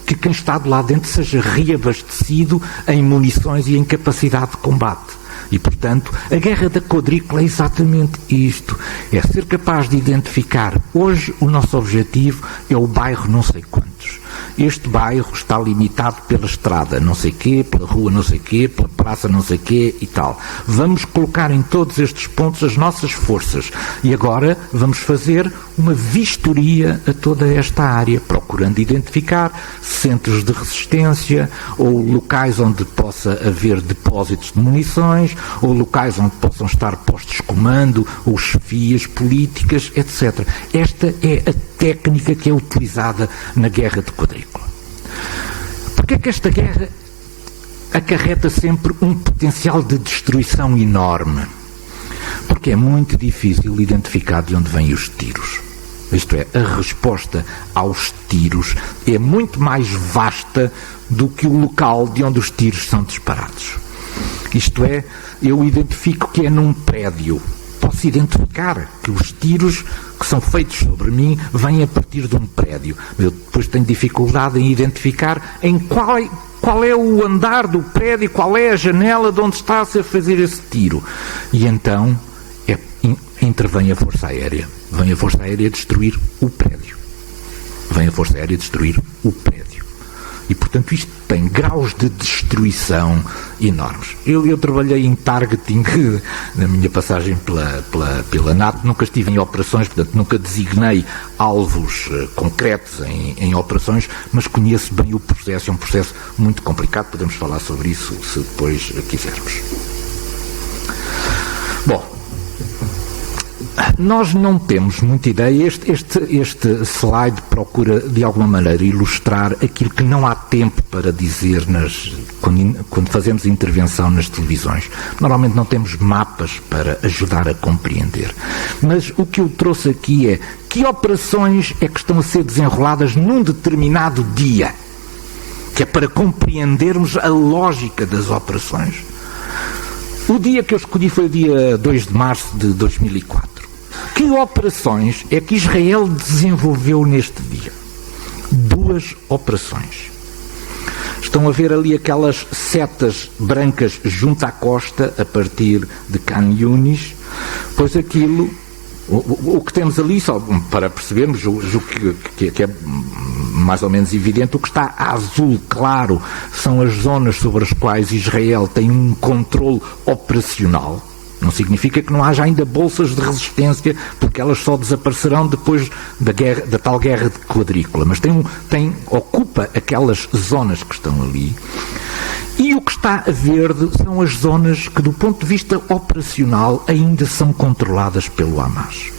que quem está do lado de dentro seja reabastecido em munições e em capacidade de combate. E, portanto, a guerra da quadrícula é exatamente isto. É ser capaz de identificar. Hoje o nosso objetivo é o bairro não sei quantos. Este bairro está limitado pela estrada não sei quê, pela rua não sei quê, pela praça não sei quê e tal. Vamos colocar em todos estes pontos as nossas forças. E agora vamos fazer uma vistoria a toda esta área, procurando identificar centros de resistência ou locais onde possa haver depósitos de munições ou locais onde possam estar postos de comando ou chefias políticas, etc. Esta é a técnica que é utilizada na guerra de quadrícula. Porque é que esta guerra acarreta sempre um potencial de destruição enorme? Porque é muito difícil identificar de onde vêm os tiros. Isto é, a resposta aos tiros é muito mais vasta do que o local de onde os tiros são disparados. Isto é, eu identifico que é num prédio. Posso identificar que os tiros que são feitos sobre mim vêm a partir de um prédio. Eu depois tenho dificuldade em identificar em qual é o andar do prédio, qual é a janela de onde está a ser fazer esse tiro. E então intervém a Força Aérea. Vem a Força Aérea destruir o prédio. Vem a Força Aérea destruir o prédio. E, portanto, isto tem graus de destruição enormes. Eu trabalhei em targeting na minha passagem pela NATO, nunca estive em operações, portanto, nunca designei alvos concretos em operações, mas conheço bem o processo, é um processo muito complicado, podemos falar sobre isso se depois quisermos. Bom, nós não temos muita ideia. Este slide procura, de alguma maneira, ilustrar aquilo que não há tempo para dizer quando fazemos intervenção nas televisões. Normalmente não temos mapas para ajudar a compreender. Mas o que eu trouxe aqui é que operações é que estão a ser desenroladas num determinado dia, que é para compreendermos a lógica das operações. O dia que eu escolhi foi o dia 2 de março de 2004. Que operações é que Israel desenvolveu neste dia? 2 operações. Estão a ver ali aquelas setas brancas junto à costa, a partir de Khan Yunis, pois aquilo, o que temos ali, só para percebermos, que é mais ou menos evidente, o que está a azul claro são as zonas sobre as quais Israel tem um controle operacional. Não significa que não haja ainda bolsas de resistência, porque elas só desaparecerão depois da tal guerra de quadrícula. Mas ocupa aquelas zonas que estão ali. E o que está a verde são as zonas que, do ponto de vista operacional, ainda são controladas pelo Hamas.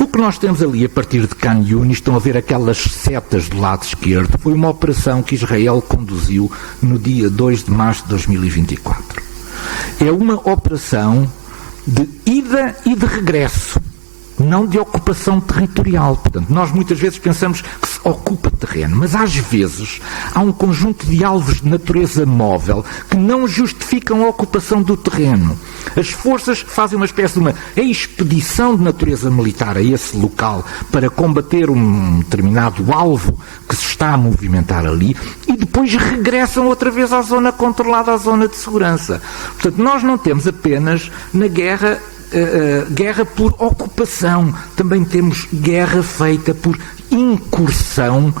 O que nós temos ali a partir de Khan Yunis, estão a ver aquelas setas do lado esquerdo, foi uma operação que Israel conduziu no dia 2 de março de 2024. É uma operação de ida e de regresso, não de ocupação territorial. Portanto, nós muitas vezes pensamos que se ocupa terreno, mas às vezes há um conjunto de alvos de natureza móvel que não justificam a ocupação do terreno. As forças fazem uma espécie de uma expedição de natureza militar a esse local para combater um determinado alvo que se está a movimentar ali e depois regressam outra vez à zona controlada, à zona de segurança. Portanto, nós não temos apenas na guerra por ocupação, também temos guerra feita por incursão,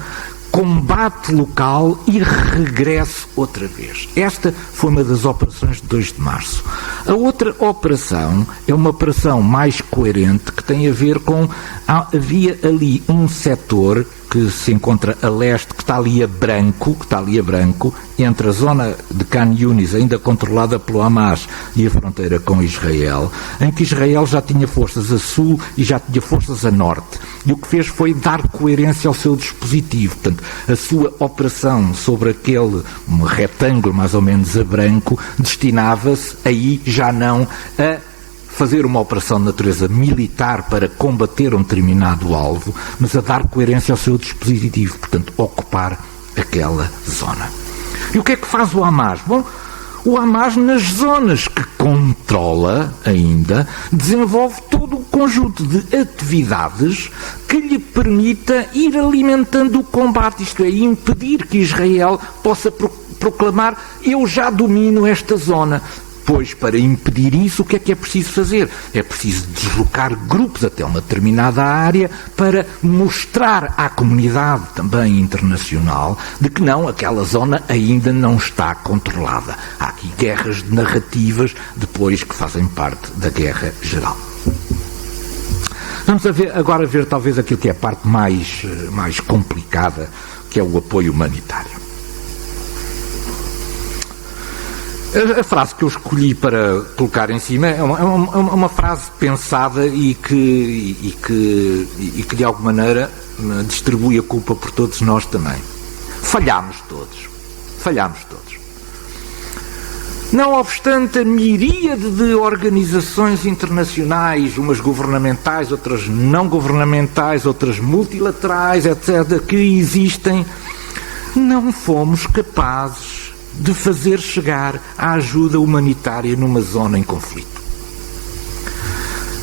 combate local e regresso outra vez. Esta foi uma das operações de 2 de março. A outra operação é uma operação mais coerente que tem a ver com... Havia ali um setor que se encontra a leste, que está ali a branco, entre a zona de Khan Yunis, ainda controlada pelo Hamas, e a fronteira com Israel, em que Israel já tinha forças a sul e já tinha forças a norte. E o que fez foi dar coerência ao seu dispositivo. Portanto, a sua operação sobre aquele retângulo mais ou menos a branco destinava-se aí já não a fazer uma operação de natureza militar para combater um determinado alvo, mas a dar coerência ao seu dispositivo, portanto, ocupar aquela zona. E o que é que faz o Hamas? Bom, o Hamas, nas zonas que controla ainda, desenvolve todo um conjunto de atividades que lhe permita ir alimentando o combate, isto é, impedir que Israel possa proclamar: eu já domino esta zona. Pois, para impedir isso, o que é preciso fazer? É preciso deslocar grupos até uma determinada área para mostrar à comunidade também internacional de que não, aquela zona ainda não está controlada. Há aqui guerras de narrativas depois que fazem parte da guerra geral. Vamos agora ver talvez aquilo que é a parte mais complicada, que é o apoio humanitário. A frase que eu escolhi para colocar em cima é uma frase pensada e que de alguma maneira distribui a culpa por todos nós também. Falhámos todos. Não obstante a miríade de organizações internacionais, umas governamentais, outras não governamentais, outras multilaterais, etc., que existem, não fomos capazes de fazer chegar a ajuda humanitária numa zona em conflito.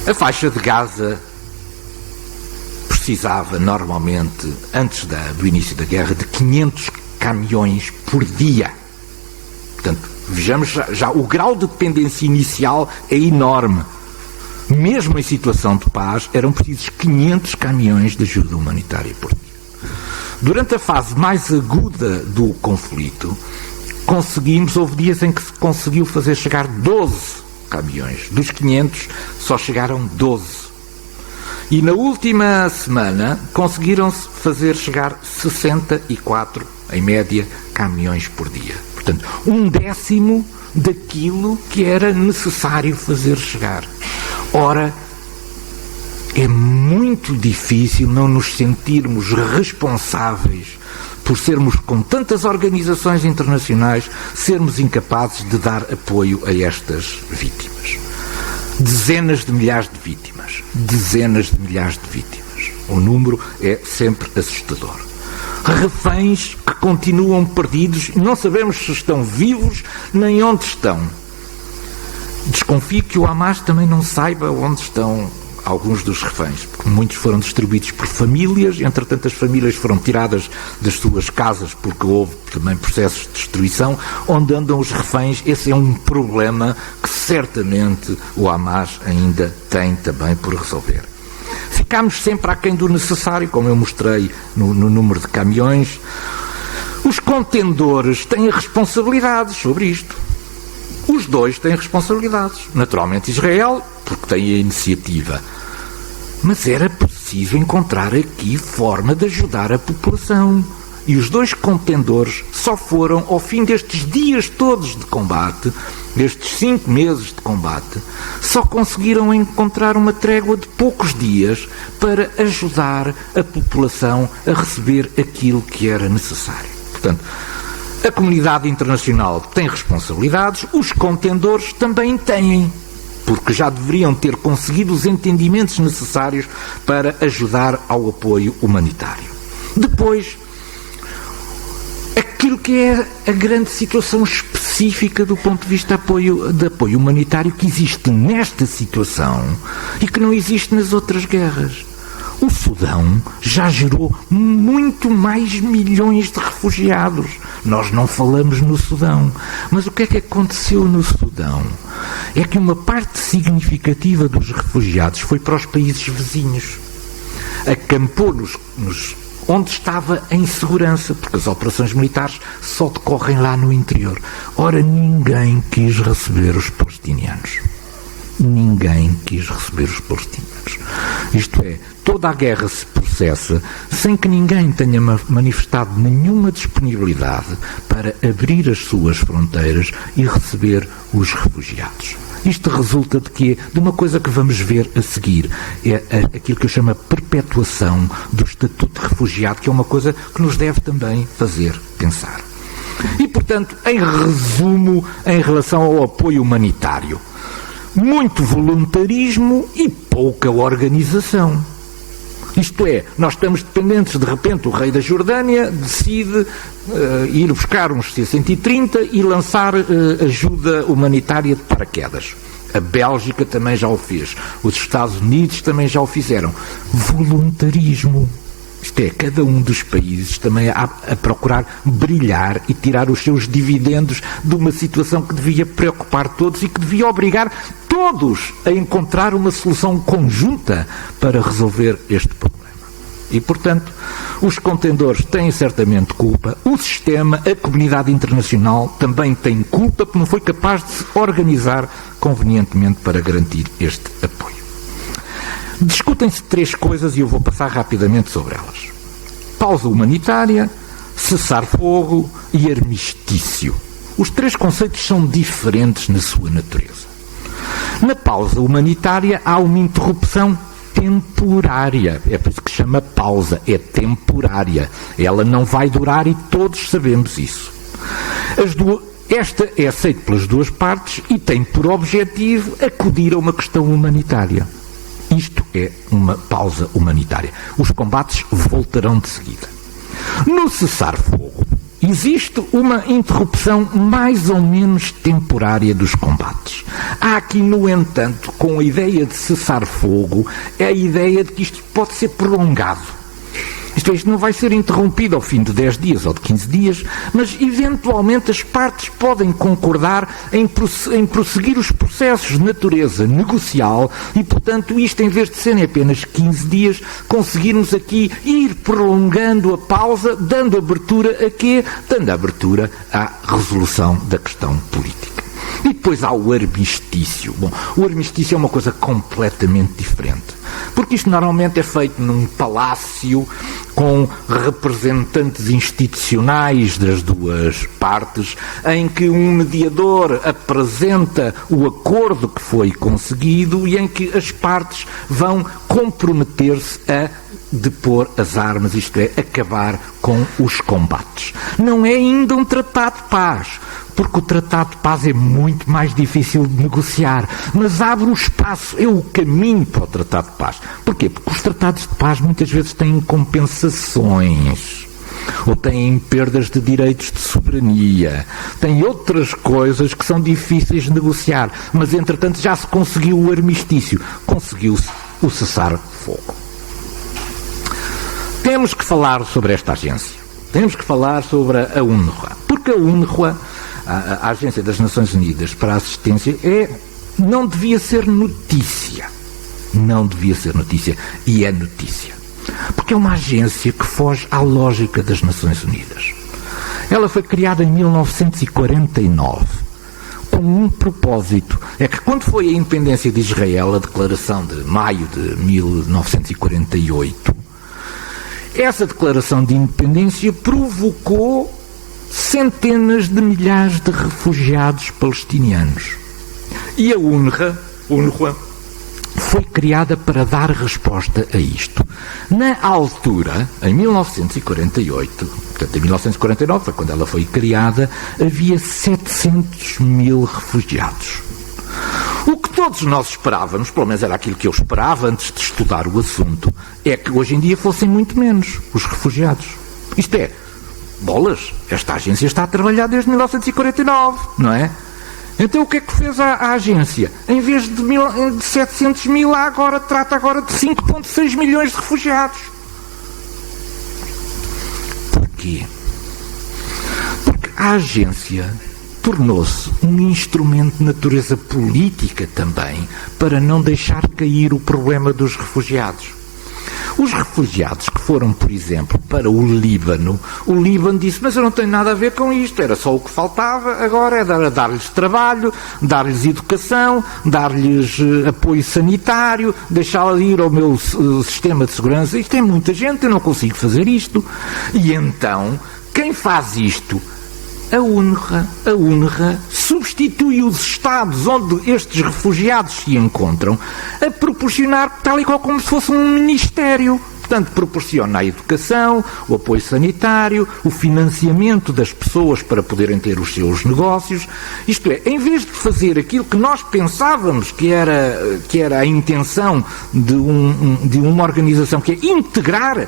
A faixa de Gaza precisava normalmente, antes do início da guerra, de 500 caminhões por dia. Portanto, vejamos, já o grau de dependência inicial é enorme. Mesmo em situação de paz, eram precisos 500 caminhões de ajuda humanitária por dia. Durante a fase mais aguda do conflito, houve dias em que se conseguiu fazer chegar 12 caminhões. Dos 500, só chegaram 12. E na última semana, conseguiram-se fazer chegar 64, em média, caminhões por dia. Portanto, 1/10 daquilo que era necessário fazer chegar. Ora, é muito difícil não nos sentirmos responsáveis por sermos, com tantas organizações internacionais, sermos incapazes de dar apoio a estas vítimas. Dezenas de milhares de vítimas. O número é sempre assustador. Reféns que continuam perdidos, não sabemos se estão vivos nem onde estão. Desconfio que o Hamas também não saiba onde estão alguns dos reféns, porque muitos foram distribuídos por famílias, entretanto as famílias foram tiradas das suas casas porque houve também processos de destruição. Onde andam os reféns? Esse é um problema que certamente o Hamas ainda tem também por resolver. Ficámos sempre aquém do necessário, como eu mostrei no número de caminhões. Os contendores têm responsabilidades sobre isto. Os dois têm responsabilidades. Naturalmente Israel, porque tem a iniciativa. Mas era preciso encontrar aqui forma de ajudar a população. E os dois contendores só foram, ao fim destes dias todos de combate, destes 5 meses de combate, só conseguiram encontrar uma trégua de poucos dias para ajudar a população a receber aquilo que era necessário. Portanto, a comunidade internacional tem responsabilidades, os contendores também têm, porque já deveriam ter conseguido os entendimentos necessários para ajudar ao apoio humanitário. Depois, aquilo que é a grande situação específica do ponto de vista de apoio humanitário que existe nesta situação e que não existe nas outras guerras. O Sudão já gerou muito mais milhões de refugiados. Nós não falamos no Sudão. Mas o que é que aconteceu no Sudão? É que uma parte significativa dos refugiados foi para os países vizinhos. Acampou onde estava em segurança, porque as operações militares só decorrem lá no interior. Ora, ninguém quis receber os palestinianos. ninguém quis receber os palestinianos. Isto é, toda a guerra se processa sem que ninguém tenha manifestado nenhuma disponibilidade para abrir as suas fronteiras e receber os refugiados. Isto resulta de quê? De uma coisa que vamos ver a seguir. É aquilo que eu chamo a perpetuação do estatuto de refugiado, que é uma coisa que nos deve também fazer pensar. E, portanto, em resumo, em relação ao apoio humanitário, muito voluntarismo e pouca organização. Isto é, nós estamos dependentes, de repente o rei da Jordânia decide ir buscar uns C-130 e lançar ajuda humanitária de paraquedas. A Bélgica também já o fez. Os Estados Unidos também já o fizeram. Voluntarismo. Isto é, cada um dos países também a procurar brilhar e tirar os seus dividendos de uma situação que devia preocupar todos e que devia obrigar todos a encontrar uma solução conjunta para resolver este problema. E, portanto, os contendores têm certamente culpa, o sistema, a comunidade internacional também tem culpa porque não foi capaz de se organizar convenientemente para garantir este apoio. Discutem-se três coisas e eu vou passar rapidamente sobre elas. Pausa humanitária, cessar-fogo e armistício. Os três conceitos são diferentes na sua natureza. Na pausa humanitária há uma interrupção temporária. É por isso que se chama pausa. É temporária. Ela não vai durar e todos sabemos isso. Esta é aceita pelas duas partes e tem por objetivo acudir a uma questão humanitária. Isto é uma pausa humanitária. Os combates voltarão de seguida. No cessar-fogo, existe uma interrupção mais ou menos temporária dos combates. Há aqui, no entanto, com a ideia de cessar-fogo, a ideia de que isto pode ser prolongado. Isto não vai ser interrompido ao fim de 10 dias ou de 15 dias, mas eventualmente as partes podem concordar em prosseguir os processos de natureza negocial e, portanto, isto em vez de serem apenas 15 dias, conseguirmos aqui ir prolongando a pausa, dando abertura a quê? Dando abertura à resolução da questão política. E depois há o armistício. Bom, o armistício é uma coisa completamente diferente. Porque isto normalmente é feito num palácio com representantes institucionais das duas partes, em que um mediador apresenta o acordo que foi conseguido e em que as partes vão comprometer-se a depor as armas, isto é, acabar com os combates. Não é ainda um tratado de paz, porque o tratado de paz é muito mais difícil de negociar, mas abre o espaço, é o caminho para o tratado de paz. Porquê? Porque os tratados de paz muitas vezes têm compensações, ou têm perdas de direitos de soberania, têm outras coisas que são difíceis de negociar, mas entretanto já se conseguiu o armistício, conseguiu-se o cessar-fogo. Temos que falar sobre esta agência, temos que falar sobre a UNRWA, porque a UNRWA, a Agência das Nações Unidas para a Assistência, não devia ser notícia. Não devia ser notícia. E é notícia. Porque é uma agência que foge à lógica das Nações Unidas. Ela foi criada em 1949 com um propósito. É que quando foi a independência de Israel, a declaração de maio de 1948, essa declaração de independência provocou centenas de milhares de refugiados palestinianos. E a UNRWA foi criada para dar resposta a isto. Na altura, em 1948, portanto em 1949 foi quando ela foi criada, havia 700 mil refugiados. O que todos nós esperávamos, pelo menos era aquilo que eu esperava antes de estudar o assunto, é que hoje em dia fossem muito menos os refugiados. Isto é, bolas, esta agência está a trabalhar desde 1949, não é? Então o que é que fez a agência? Em vez de 700 mil, trata agora de 5,6 milhões de refugiados. Porquê? Porque a agência tornou-se um instrumento de natureza política também para não deixar cair o problema dos refugiados. Os refugiados que foram, por exemplo, para o Líbano disse, mas eu não tenho nada a ver com isto, era só o que faltava, agora é dar-lhes trabalho, dar-lhes educação, dar-lhes apoio sanitário, deixá-los ir ao meu sistema de segurança. Isto é muita gente, eu não consigo fazer isto. E então, quem faz isto? A UNRWA substitui os Estados onde estes refugiados se encontram a proporcionar tal e qual como se fosse um ministério. Portanto, proporciona a educação, o apoio sanitário, o financiamento das pessoas para poderem ter os seus negócios. Isto é, em vez de fazer aquilo que nós pensávamos que era a intenção de uma organização, que é integrar,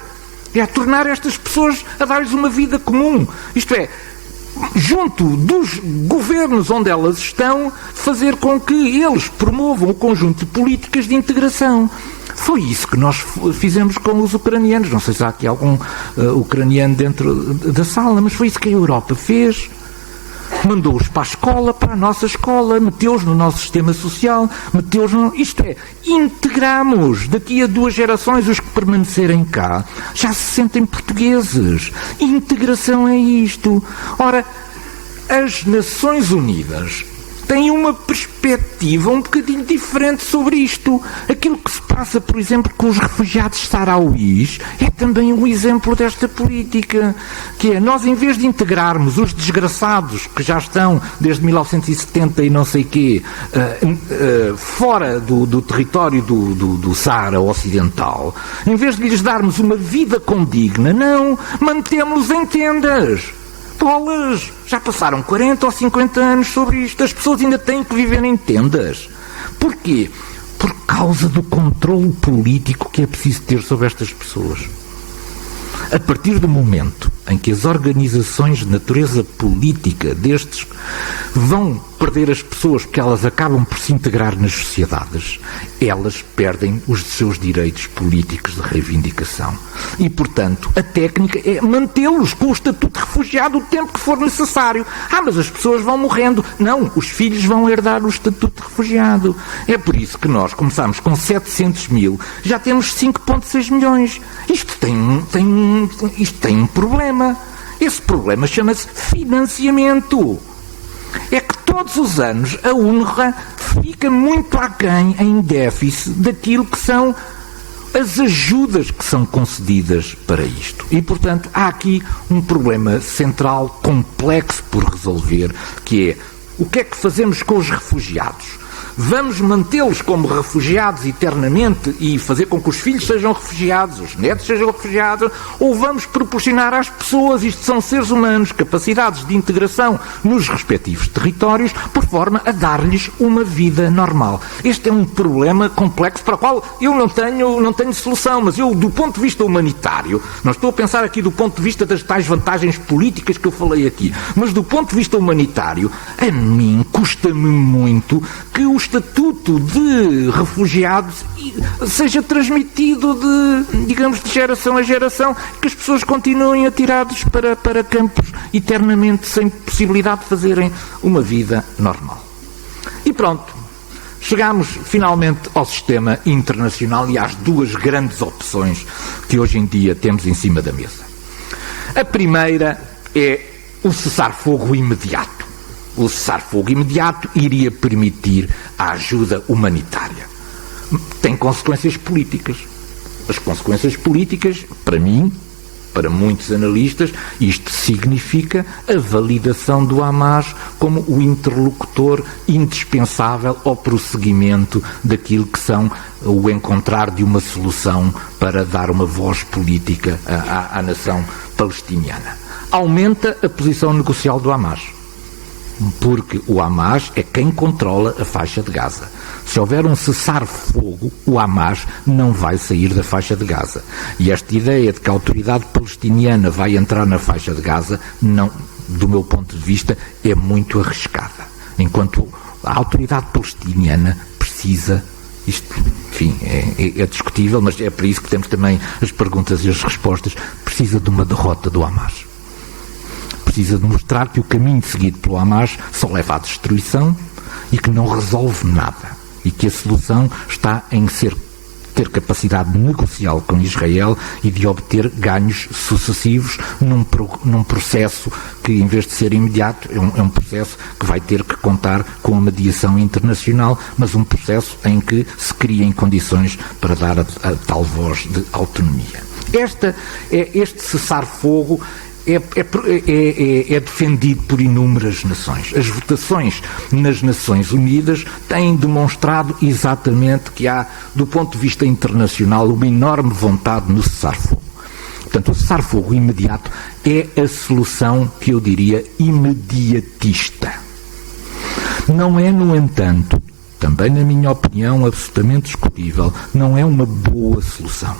é a tornar estas pessoas, a dar-lhes uma vida comum. Isto é, junto dos governos onde elas estão, fazer com que eles promovam o conjunto de políticas de integração. Foi isso que nós fizemos com os ucranianos. Não sei se há aqui algum ucraniano dentro da sala, mas foi isso que a Europa fez. Mandou-os para a escola, para a nossa escola, meteu-os no nosso sistema social, meteu-os no... Isto é, integramos. Daqui a 2 gerações, os que permanecerem cá já se sentem portugueses. Integração é isto. Ora, as Nações Unidas têm uma perspectiva um bocadinho diferente sobre isto. Aquilo que se passa, por exemplo, com os refugiados sarauís é também um exemplo desta política, que é, nós em vez de integrarmos os desgraçados que já estão desde 1970 e não sei quê, fora do território do Saara Ocidental, em vez de lhes darmos uma vida condigna, não, mantemos-los em tendas. Bolas! Já passaram 40 ou 50 anos sobre isto. As pessoas ainda têm que viver em tendas. Porquê? Por causa do controle político que é preciso ter sobre estas pessoas. A partir do momento em que as organizações de natureza política destes vão perder as pessoas porque elas acabam por se integrar nas sociedades, elas perdem os seus direitos políticos de reivindicação. E, portanto, a técnica é mantê-los com o estatuto de refugiado o tempo que for necessário. Mas as pessoas vão morrendo. Não, os filhos vão herdar o estatuto de refugiado. É por isso que nós começámos com 700 mil, já temos 5,6 milhões. Isto tem um problema. Esse problema chama-se financiamento. É que todos os anos a UNRWA fica muito aquém, em déficit, daquilo que são as ajudas que são concedidas para isto. E, portanto, há aqui um problema central, complexo por resolver, que é o que é que fazemos com os refugiados? Vamos mantê-los como refugiados eternamente e fazer com que os filhos sejam refugiados, os netos sejam refugiados, ou vamos proporcionar às pessoas, isto são seres humanos, capacidades de integração nos respectivos territórios, por forma a dar-lhes uma vida normal. Este é um problema complexo para o qual eu não tenho solução, mas eu, do ponto de vista humanitário, não estou a pensar aqui do ponto de vista das tais vantagens políticas que eu falei aqui, mas do ponto de vista humanitário, a mim custa-me muito que o estatuto de refugiados seja transmitido de geração a geração, que as pessoas continuem atiradas para campos eternamente sem possibilidade de fazerem uma vida normal. E pronto, chegamos finalmente ao sistema internacional e às 2 grandes opções que hoje em dia temos em cima da mesa. A primeira é o cessar-fogo imediato. O cessar-fogo imediato iria permitir a ajuda humanitária. Tem consequências políticas. As consequências políticas, para mim, para muitos analistas, isto significa a validação do Hamas como o interlocutor indispensável ao prosseguimento daquilo que são o encontrar de uma solução para dar uma voz política à nação palestiniana. Aumenta a posição negocial do Hamas, porque o Hamas é quem controla a faixa de Gaza. Se houver um cessar-fogo, o Hamas não vai sair da faixa de Gaza. E esta ideia de que a autoridade palestiniana vai entrar na faixa de Gaza, não, do meu ponto de vista, é muito arriscada. Enquanto a autoridade palestiniana precisa, isto, enfim, é discutível, mas é para isso que temos também as perguntas e as respostas, precisa de uma derrota do Hamas. Precisa de mostrar que o caminho seguido pelo Hamas só leva à destruição e que não resolve nada. E que a solução está em ser ter capacidade negocial com Israel e de obter ganhos sucessivos num processo que, em vez de ser imediato, é um processo que vai ter que contar com a mediação internacional, mas um processo em que se criem condições para dar a tal voz de autonomia. Este cessar-fogo é defendido por inúmeras nações. As votações nas Nações Unidas têm demonstrado exatamente que há, do ponto de vista internacional, uma enorme vontade no cessar-fogo. Portanto, o cessar-fogo imediato é a solução que eu diria imediatista. Não é, no entanto, também na minha opinião absolutamente discutível, não é uma boa solução.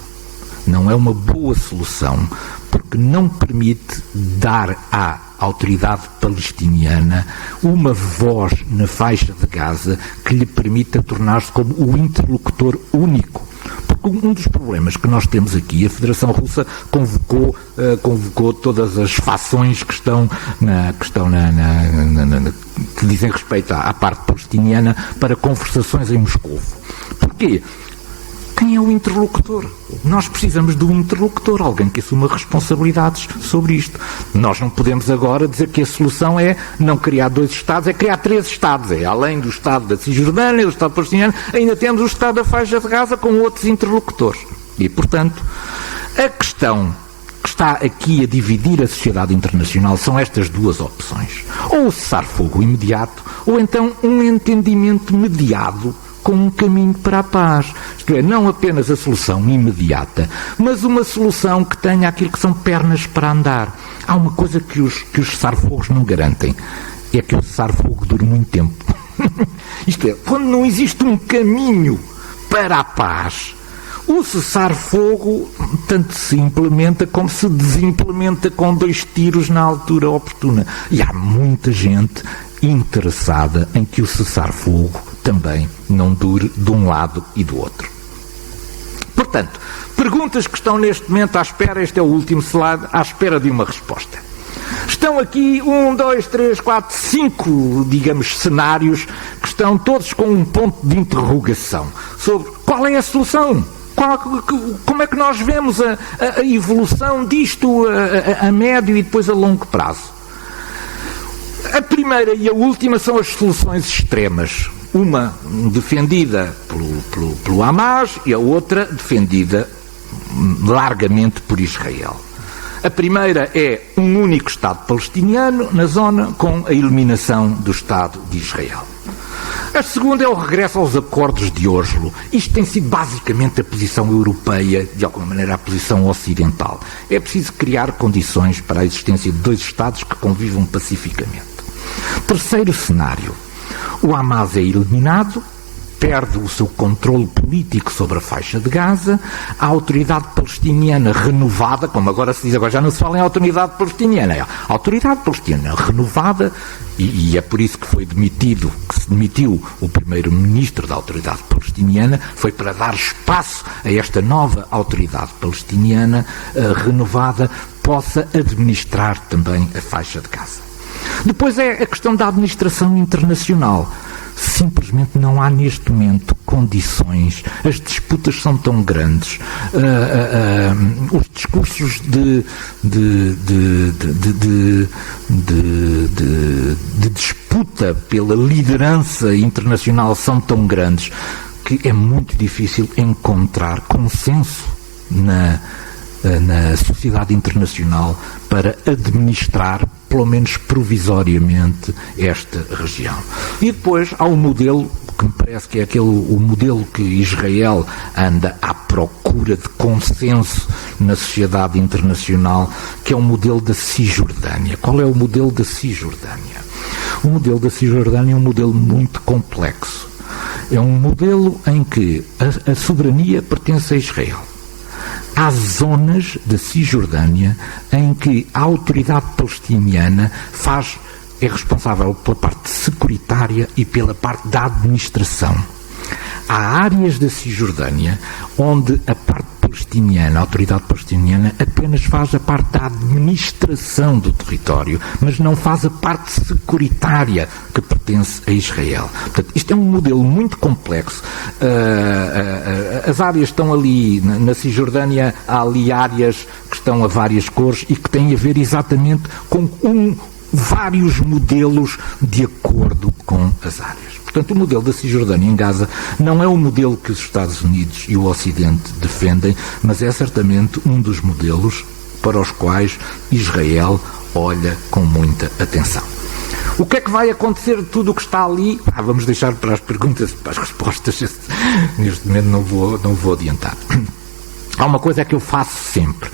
Não é uma boa solução porque não permite dar à autoridade palestiniana uma voz na faixa de Gaza que lhe permita tornar-se como o interlocutor único. Porque um dos problemas que nós temos aqui, a Federação Russa convocou todas as fações que que dizem respeito à parte palestiniana para conversações em Moscou. Porquê? Quem é o interlocutor? Nós precisamos de um interlocutor, alguém que assuma responsabilidades sobre isto. Nós não podemos agora dizer que a solução é não criar 2 Estados, é criar 3 Estados. É, além do Estado da Cisjordânia, do Estado palestiniano, ainda temos o Estado da faixa de Gaza com outros interlocutores. E, portanto, a questão que está aqui a dividir a sociedade internacional são estas 2 opções. Ou o cessar-fogo imediato, ou então um entendimento mediado com um caminho para a paz. Isto é, não apenas a solução imediata, mas uma solução que tenha aquilo que são pernas para andar. Há uma coisa que os cessar-fogos não garantem, é que o cessar-fogo dure muito tempo. Isto é, quando não existe um caminho para a paz, o cessar-fogo tanto se implementa como se desimplementa com 2 tiros na altura oportuna. E há muita gente interessada em que o cessar-fogo também não dure de um lado e do outro. Portanto, perguntas que estão neste momento à espera, este é o último slide, à espera de uma resposta. Estão aqui 1, 2, 3, 4, 5, digamos, cenários que estão todos com um ponto de interrogação sobre qual é a solução. Como é que nós vemos a evolução disto a médio e depois a longo prazo? A primeira e a última são as soluções extremas. Uma defendida pelo Hamas e a outra defendida largamente por Israel. A primeira é um único Estado palestiniano na zona com a eliminação do Estado de Israel. A segunda é o regresso aos acordos de Oslo. Isto tem sido basicamente a posição europeia, de alguma maneira a posição ocidental. É preciso criar condições para a existência de 2 Estados que convivam pacificamente. Terceiro cenário. O Hamas é eliminado, perde o seu controle político sobre a faixa de Gaza, a autoridade palestiniana renovada, como agora se diz, agora já não se fala em autoridade palestiniana, é a autoridade palestiniana renovada, e é por isso que se demitiu o primeiro-ministro da autoridade palestiniana, foi para dar espaço a esta nova autoridade palestiniana renovada, possa administrar também a faixa de Gaza. Depois é a questão da administração internacional. Simplesmente não há neste momento condições, as disputas são tão grandes, os discursos de disputa pela liderança internacional são tão grandes que é muito difícil encontrar consenso na sociedade internacional para administrar, pelo menos provisoriamente, esta região. E depois há um modelo que me parece que é o modelo que Israel anda à procura de consenso na sociedade internacional, que é o modelo da Cisjordânia. Qual é o modelo da Cisjordânia? O modelo da Cisjordânia é um modelo muito complexo. É um modelo em que a soberania pertence a Israel. Há zonas da Cisjordânia em que a autoridade palestiniana é responsável pela parte securitária e pela parte da administração. Há áreas da Cisjordânia onde a parte palestiniana, a autoridade palestiniana, apenas faz a parte da administração do território, mas não faz a parte securitária que pertence a Israel. Portanto, isto é um modelo muito complexo. As áreas estão ali, na Cisjordânia há ali áreas que estão a várias cores e que têm a ver exatamente com vários modelos de acordo com as áreas. Portanto, o modelo da Cisjordânia em Gaza não é o modelo que os Estados Unidos e o Ocidente defendem, mas é certamente um dos modelos para os quais Israel olha com muita atenção. O que é que vai acontecer de tudo o que está ali? Vamos deixar para as perguntas, para as respostas. Neste momento não vou adiantar. Há uma coisa que eu faço sempre.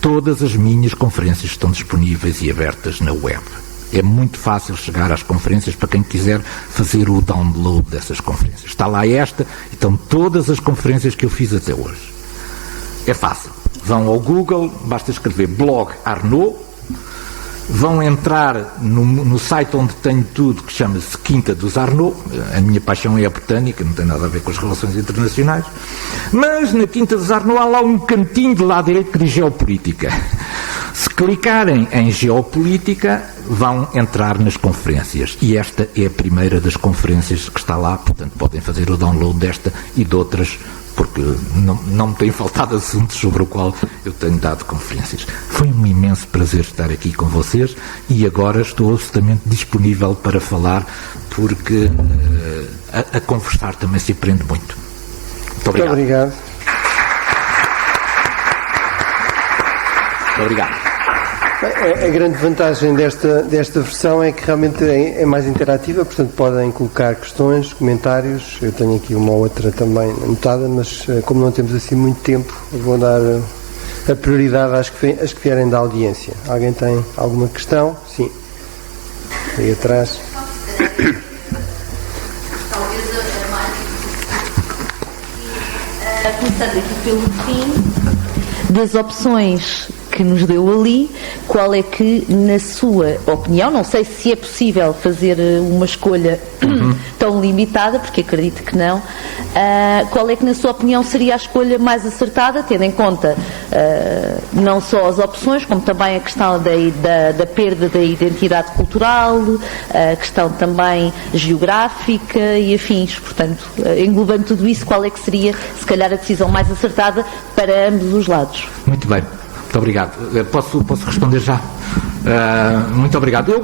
Todas as minhas conferências estão disponíveis e abertas na web. É muito fácil chegar às conferências para quem quiser fazer o download dessas conferências. Está lá esta, então todas as conferências que eu fiz até hoje. É fácil. Vão ao Google, basta escrever blog Arnaud, vão entrar no site onde tenho tudo, que chama-se Quinta dos Arnaud. A minha paixão é a botânica, não tem nada a ver com as relações internacionais. Mas na Quinta dos Arnaud há lá um cantinho do lado direito que diz Geopolítica. Se clicarem em Geopolítica, vão entrar nas conferências. E esta é a primeira das conferências que está lá, portanto podem fazer o download desta e de outras, porque não me tem faltado assuntos sobre o qual eu tenho dado conferências. Foi um imenso prazer estar aqui com vocês e agora estou absolutamente disponível para falar, porque a conversar também se aprende muito. Muito obrigado. Muito obrigado. Muito obrigado. A grande vantagem desta versão é que realmente é mais interativa, portanto podem colocar questões, comentários. Eu tenho aqui uma ou outra também anotada, mas como não temos assim muito tempo, vou dar a prioridade às que vierem da audiência. Alguém tem alguma questão? Sim. Aí atrás. Talvez a mais. Começando aqui pelo fim das opções que nos deu ali, qual é que, na sua opinião, não sei se é possível fazer uma escolha tão limitada, porque acredito que não, qual é que, na sua opinião, seria a escolha mais acertada, tendo em conta não só as opções, como também a questão da perda da identidade cultural, a questão também geográfica e afins. Portanto, englobando tudo isso, qual é que seria, se calhar, a decisão mais acertada para ambos os lados? Muito bem. Muito obrigado. Posso responder já? Muito obrigado.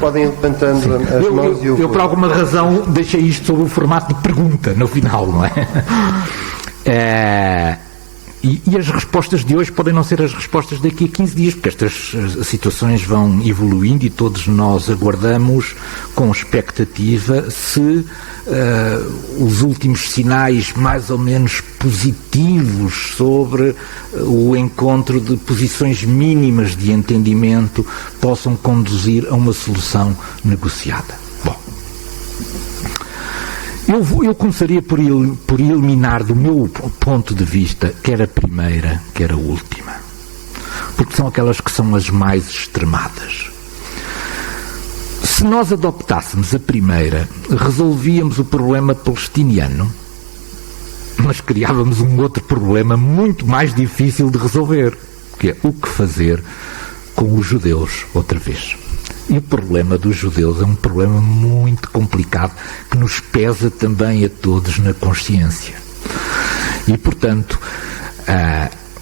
Podem levantando as mãos e eu, por alguma razão, deixei isto sob o formato de pergunta, no final, não é? E as respostas de hoje podem não ser as respostas daqui a 15 dias, porque estas situações vão evoluindo e todos nós aguardamos com expectativa se os últimos sinais mais ou menos positivos sobre o encontro de posições mínimas de entendimento possam conduzir a uma solução negociada. Bom, eu começaria por eliminar do meu ponto de vista quer a primeira, quer a última, porque são aquelas que são as mais extremadas. Se nós adoptássemos a primeira, resolvíamos o problema palestiniano, mas criávamos um outro problema muito mais difícil de resolver, que é o que fazer com os judeus outra vez. E o problema dos judeus é um problema muito complicado que nos pesa também a todos na consciência. E, portanto,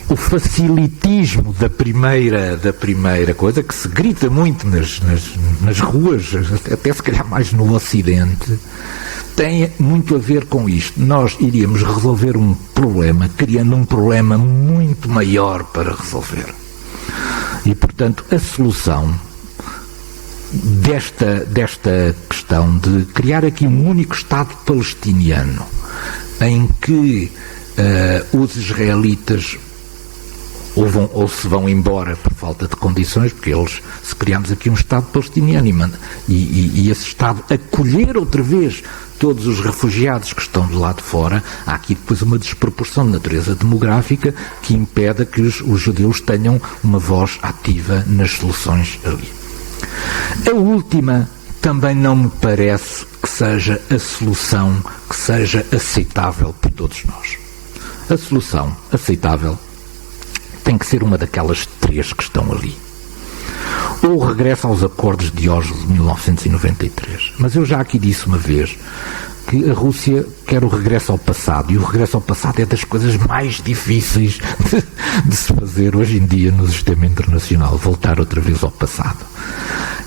o facilitismo da primeira coisa, que se grita muito nas ruas, até se calhar mais no Ocidente, tem muito a ver com isto. Nós iríamos resolver um problema, criando um problema muito maior para resolver. E, portanto, a solução desta questão de criar aqui um único Estado palestiniano, em que os israelitas ou se vão embora por falta de condições, porque eles, se criarmos aqui um Estado palestiniano e esse Estado acolher outra vez todos os refugiados que estão do lado de fora, há aqui depois uma desproporção de natureza demográfica que impede que os judeus tenham uma voz ativa nas soluções ali. A última também não me parece que seja a solução que seja aceitável por todos nós. a solução aceitável tem que ser uma daquelas três que estão ali. Ou o regresso aos acordos de Oslo de 1993. Mas eu já aqui disse uma vez que a Rússia quer o regresso ao passado, e o regresso ao passado é das coisas mais difíceis de se fazer hoje em dia no sistema internacional, voltar outra vez ao passado.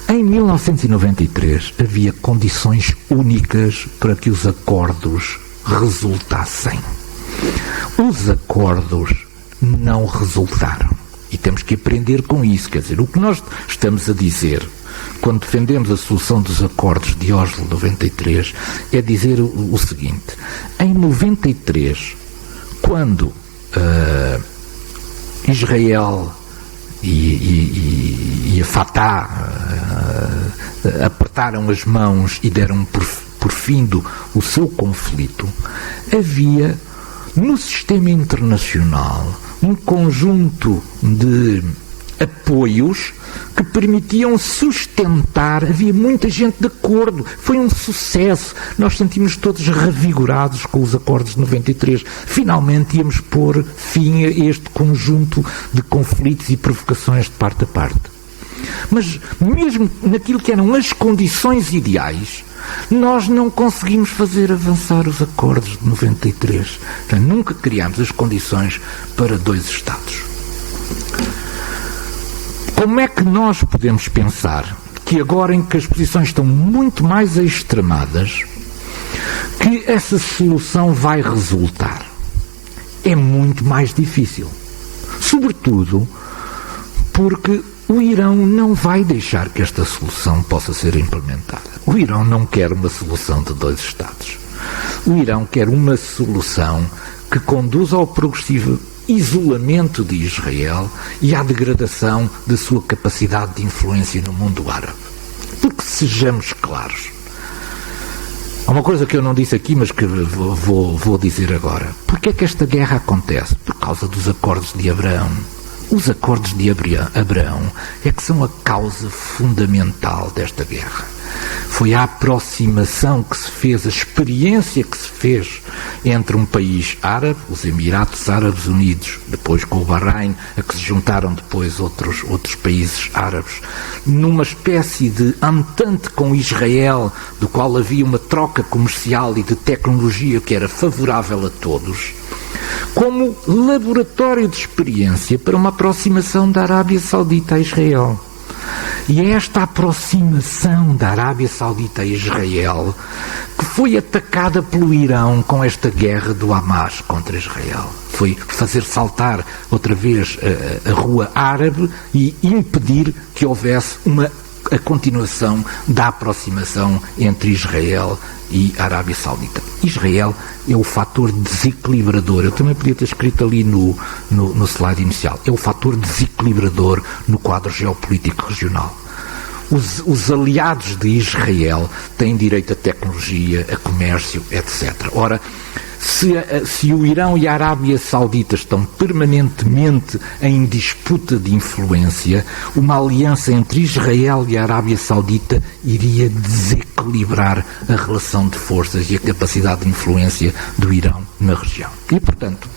Em 1993 havia condições únicas para que os acordos resultassem. Os acordos não resultaram. E temos que aprender com isso. Quer dizer, o que nós estamos a dizer quando defendemos a solução dos acordos de Oslo de 93 é dizer o seguinte: em 93, quando Israel e a Fatah apertaram as mãos e deram por findo o seu conflito, havia no sistema internacional um conjunto de apoios que permitiam sustentar, havia muita gente de acordo, foi um sucesso, nós sentimos todos revigorados com os acordos de 93, finalmente íamos pôr fim a este conjunto de conflitos e provocações de parte a parte. Mas mesmo naquilo que eram as condições ideais, nós não conseguimos fazer avançar os acordos de 93. Portanto, nunca criámos as condições para dois Estados. Como é que nós podemos pensar que agora em que as posições estão muito mais extremadas, que essa solução vai resultar? É muito mais difícil. Sobretudo porque o Irão não vai deixar que esta solução possa ser implementada. O Irão não quer uma solução de dois Estados. O Irão quer uma solução que conduza ao progressivo isolamento de Israel e à degradação da sua capacidade de influência no mundo árabe. Porque sejamos claros. Há uma coisa que eu não disse aqui, mas que vou dizer agora. Porquê é que esta guerra acontece? Por causa dos acordos de Abraão. Os acordos de Abraão é que são a causa fundamental desta guerra. Foi a aproximação que se fez, a experiência que se fez entre um país árabe, os Emirados Árabes Unidos, depois com o Bahrein, a que se juntaram depois outros países árabes, numa espécie de entente com Israel, do qual havia uma troca comercial e de tecnologia que era favorável a todos, como laboratório de experiência para uma aproximação da Arábia Saudita a Israel. E é esta aproximação da Arábia Saudita a Israel que foi atacada pelo Irão com esta guerra do Hamas contra Israel. Foi fazer saltar outra vez a rua árabe e impedir que houvesse a continuação da aproximação entre Israel e a Arábia Saudita. Israel é o fator desequilibrador. Eu também podia ter escrito ali no slide inicial. É o fator desequilibrador no quadro geopolítico regional. Os aliados de Israel têm direito a tecnologia, a comércio, etc. Ora, se o Irão e a Arábia Saudita estão permanentemente em disputa de influência, uma aliança entre Israel e a Arábia Saudita iria desequilibrar a relação de forças e a capacidade de influência do Irão na região. E, portanto,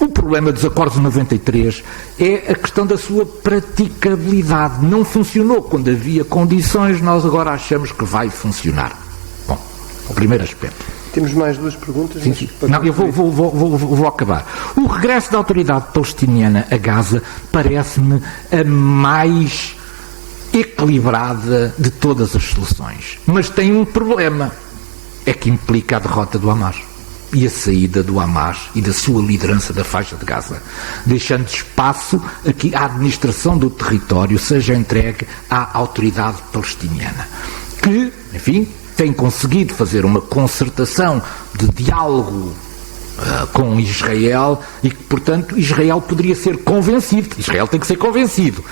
o problema dos acordos de 93 é a questão da sua praticabilidade. Não funcionou quando havia condições, nós agora achamos que vai funcionar. Bom, o primeiro aspecto. Temos mais duas perguntas. Sim. Não, eu vou acabar. O regresso da autoridade palestiniana a Gaza parece-me a mais equilibrada de todas as soluções. Mas tem um problema. É que implica a derrota do Hamas e a saída do Hamas e da sua liderança da faixa de Gaza, deixando espaço a que a administração do território seja entregue à autoridade palestiniana, que, enfim, tem conseguido fazer uma concertação de diálogo com Israel e que, portanto, Israel poderia ser convencido, Israel tem que ser convencido,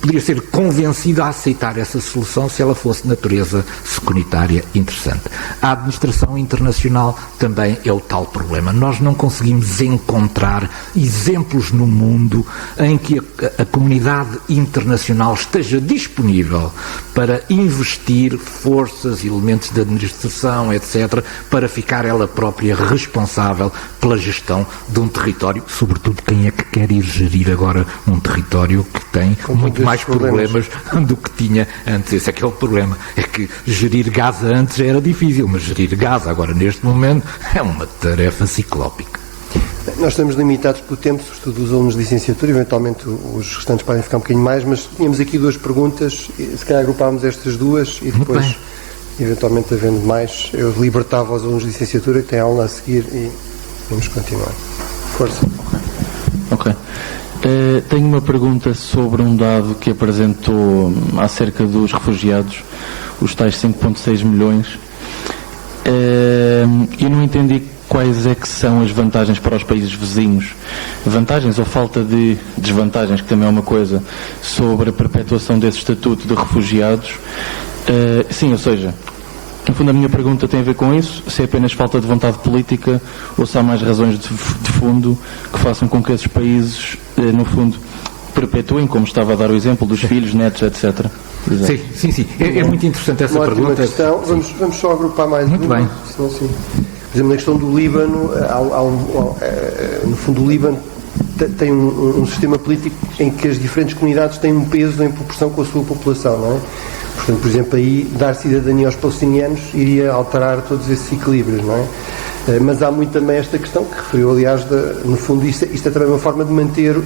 poderia ser convencido a aceitar essa solução se ela fosse de natureza securitária interessante. A administração internacional também é o tal problema. Nós não conseguimos encontrar exemplos no mundo em que a comunidade internacional esteja disponível para investir forças, elementos de administração, etc., para ficar ela própria responsável pela gestão de um território, sobretudo quem é que quer ir gerir agora um território que tem muito mais problemas do que tinha antes. Esse é que é o problema, é que gerir Gaza antes era difícil, mas gerir Gaza agora neste momento é uma tarefa ciclópica. Nós estamos limitados pelo tempo, sobretudo os alunos de licenciatura, eventualmente os restantes podem ficar um bocadinho mais, mas tínhamos aqui 2 perguntas, se calhar agrupámos estas 2 e depois, eventualmente havendo mais, eu libertava os alunos de licenciatura que têm aula a seguir e vamos continuar. Força. Ok. Tenho uma pergunta sobre um dado que apresentou acerca dos refugiados, os tais 5,6 milhões. Eu não entendi quais é que são as vantagens para os países vizinhos, vantagens ou falta de desvantagens, que também é uma coisa, sobre a perpetuação desse estatuto de refugiados. Sim, ou seja, no fundo a minha pergunta tem a ver com isso, se é apenas falta de vontade política ou se há mais razões de fundo que façam com que esses países, no fundo, perpetuem, como estava a dar o exemplo dos filhos, netos, etc. Sim. É muito interessante essa pergunta. Questão. Vamos só agrupar mais muito uma. Bem. Senão, sim. Por exemplo, na questão do Líbano, no fundo o Líbano tem um sistema político em que as diferentes comunidades têm um peso em proporção com a sua população, não é? Portanto, por exemplo, aí dar cidadania aos palestinianos iria alterar todos esses equilíbrios, não é? Mas há muito também esta questão que referiu, aliás, no fundo isto é também uma forma de manter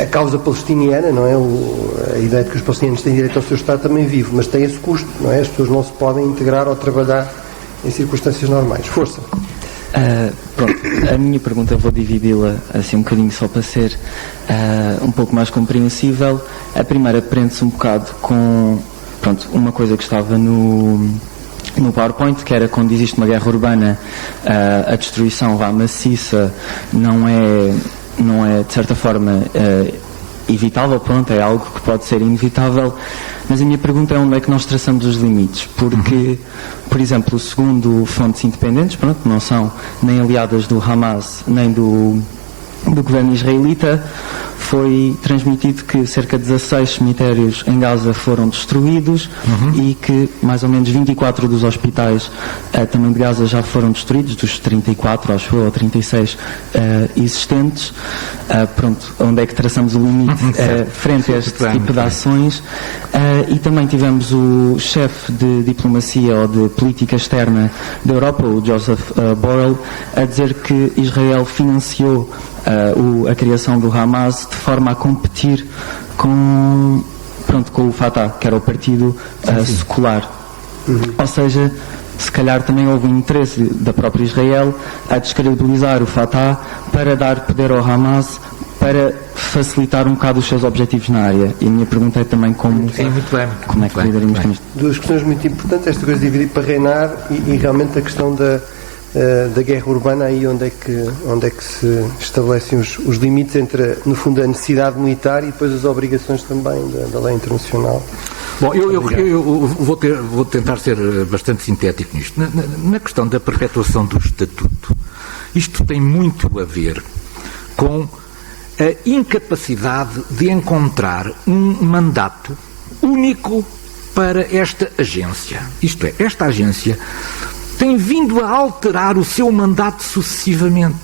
a causa palestiniana, não é? A ideia de que os palestinianos têm direito ao seu Estado também vive, mas tem esse custo, não é? As pessoas não se podem integrar ou trabalhar em circunstâncias normais. Força. Pronto, a minha pergunta vou dividi-la assim um bocadinho só para ser um pouco mais compreensível. A primeira prende-se um bocado com uma coisa que estava no PowerPoint, que era quando existe uma guerra urbana, a destruição maciça não é de certa forma evitável, é algo que pode ser inevitável, mas a minha pergunta é onde é que nós traçamos os limites, porque, por exemplo, segundo fontes independentes, não são nem aliadas do Hamas nem do governo israelita, foi transmitido que cerca de 16 cemitérios em Gaza foram destruídos e que mais ou menos 24 dos hospitais também de Gaza já foram destruídos, dos 34, acho eu, ou 36 existentes. Onde é que traçamos o limite frente a este tipo de ações? E também tivemos o chefe de diplomacia ou de política externa da Europa, o Joseph Borrell, a dizer que Israel financiou a criação do Hamas de forma a competir com o Fatah, que era o partido secular. Ou seja, se calhar também houve um interesse da própria Israel a descredibilizar o Fatah para dar poder ao Hamas, para facilitar um bocado os seus objetivos na área. E a minha pergunta é também como é que lidaremos com isto. 2 questões muito importantes, esta coisa de dividir para reinar e realmente a questão da guerra urbana, aí onde é que se estabelecem os limites entre, no fundo, a necessidade militar e depois as obrigações também da lei internacional. Bom, eu vou tentar ser bastante sintético nisto. Na questão da perpetuação do Estatuto, isto tem muito a ver com a incapacidade de encontrar um mandato único para esta agência. Isto é, esta agência tem vindo a alterar o seu mandato sucessivamente.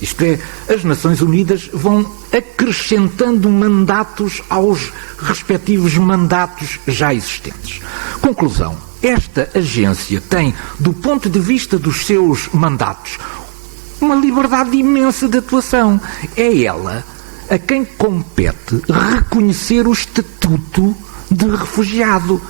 Isto é, as Nações Unidas vão acrescentando mandatos aos respectivos mandatos já existentes. Conclusão, esta agência tem, do ponto de vista dos seus mandatos, uma liberdade imensa de atuação. É ela a quem compete reconhecer o estatuto de refugiado.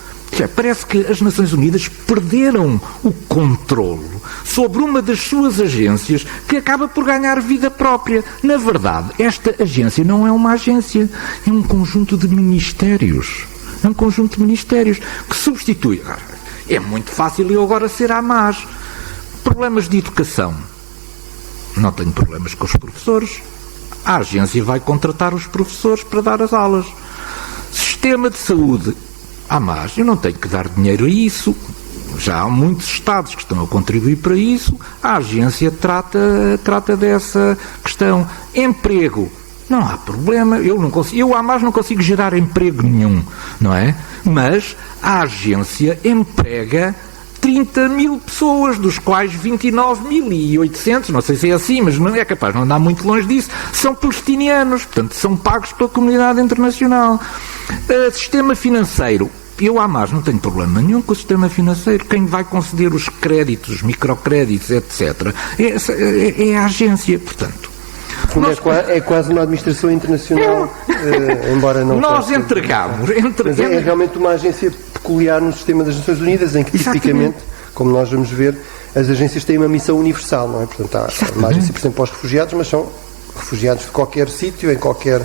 Parece que as Nações Unidas perderam o controle sobre uma das suas agências que acaba por ganhar vida própria. Na verdade, esta agência não é uma agência, é um conjunto de ministérios. É um conjunto de ministérios que substitui. É muito fácil eu agora ser Hamas. Problemas de educação. Não tenho problemas com os professores. A agência vai contratar os professores para dar as aulas. Sistema de saúde. Mas eu não tenho que dar dinheiro a isso. Já há muitos Estados que estão a contribuir para isso. A agência trata dessa questão. Emprego. Não há problema, eu a mais não consigo gerar emprego nenhum, não é? Mas a agência emprega 30 mil pessoas, dos quais 29.800, não sei se é assim, mas não é capaz, não andar muito longe disso, são palestinianos, portanto são pagos pela comunidade internacional. Sistema financeiro. Eu, a mais, não tenho problema nenhum com o sistema financeiro. Quem vai conceder os créditos, os microcréditos, etc., é a agência, portanto. É quase uma administração internacional, embora não... Nós entregamos... Mas é realmente uma agência peculiar no sistema das Nações Unidas, em que tipicamente, como nós vamos ver, as agências têm uma missão universal, não é? Portanto, há uma agência, por exemplo, para os refugiados, mas são refugiados de qualquer sítio, em qualquer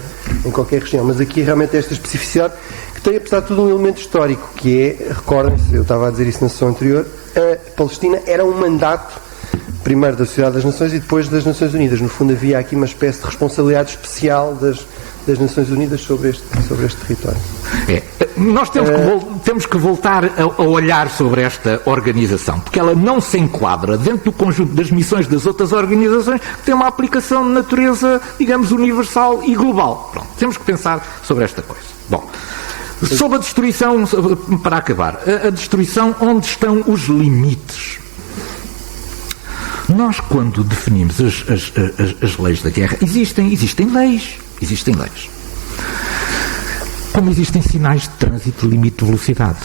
região. Mas aqui realmente esta especificidade, que tem, apesar de tudo, um elemento histórico, que é, recordem-se, eu estava a dizer isso na sessão anterior, a Palestina era um mandato, primeiro da Sociedade das Nações e depois das Nações Unidas. No fundo, havia aqui uma espécie de responsabilidade especial das Nações Unidas sobre este território. Nós temos que voltar a olhar sobre esta organização, porque ela não se enquadra dentro do conjunto das missões das outras organizações que têm uma aplicação de natureza, digamos, universal e global. Pronto, temos que pensar sobre esta coisa. Bom, sobre a destruição, para acabar, a destruição, onde estão os limites? Nós, quando definimos as leis da guerra, existem leis. Como existem sinais de trânsito de limite de velocidade.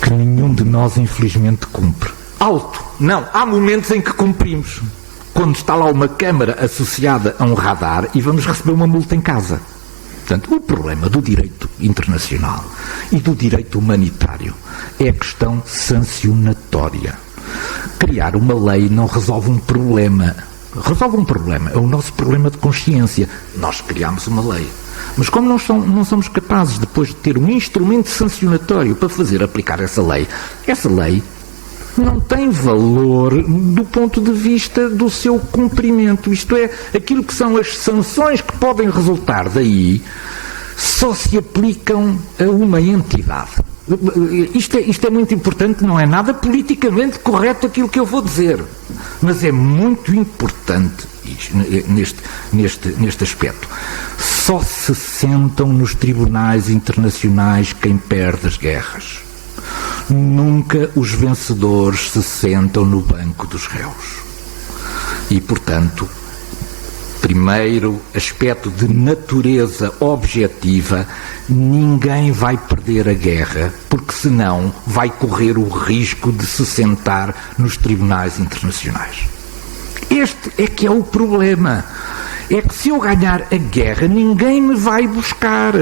Que nenhum de nós, infelizmente, cumpre. Alto. Não. Há momentos em que cumprimos. Quando está lá uma câmara associada a um radar e vamos receber uma multa em casa. Portanto, o problema do direito internacional e do direito humanitário é a questão sancionatória. Criar uma lei não resolve um problema. Resolve um problema. É o nosso problema de consciência. Nós criamos uma lei. Mas como não somos capazes depois de ter um instrumento sancionatório para fazer aplicar essa lei não tem valor do ponto de vista do seu cumprimento. Isto é, aquilo que são as sanções que podem resultar daí só se aplicam a uma entidade. Isto é muito importante, não é nada politicamente correto aquilo que eu vou dizer, mas é muito importante neste aspecto. Só se sentam nos tribunais internacionais quem perde as guerras. Nunca os vencedores se sentam no banco dos réus. E, portanto, primeiro aspecto de natureza objetiva, ninguém vai perder a guerra, porque senão vai correr o risco de se sentar nos tribunais internacionais. Este é que é o problema. É que se eu ganhar a guerra, ninguém me vai buscar.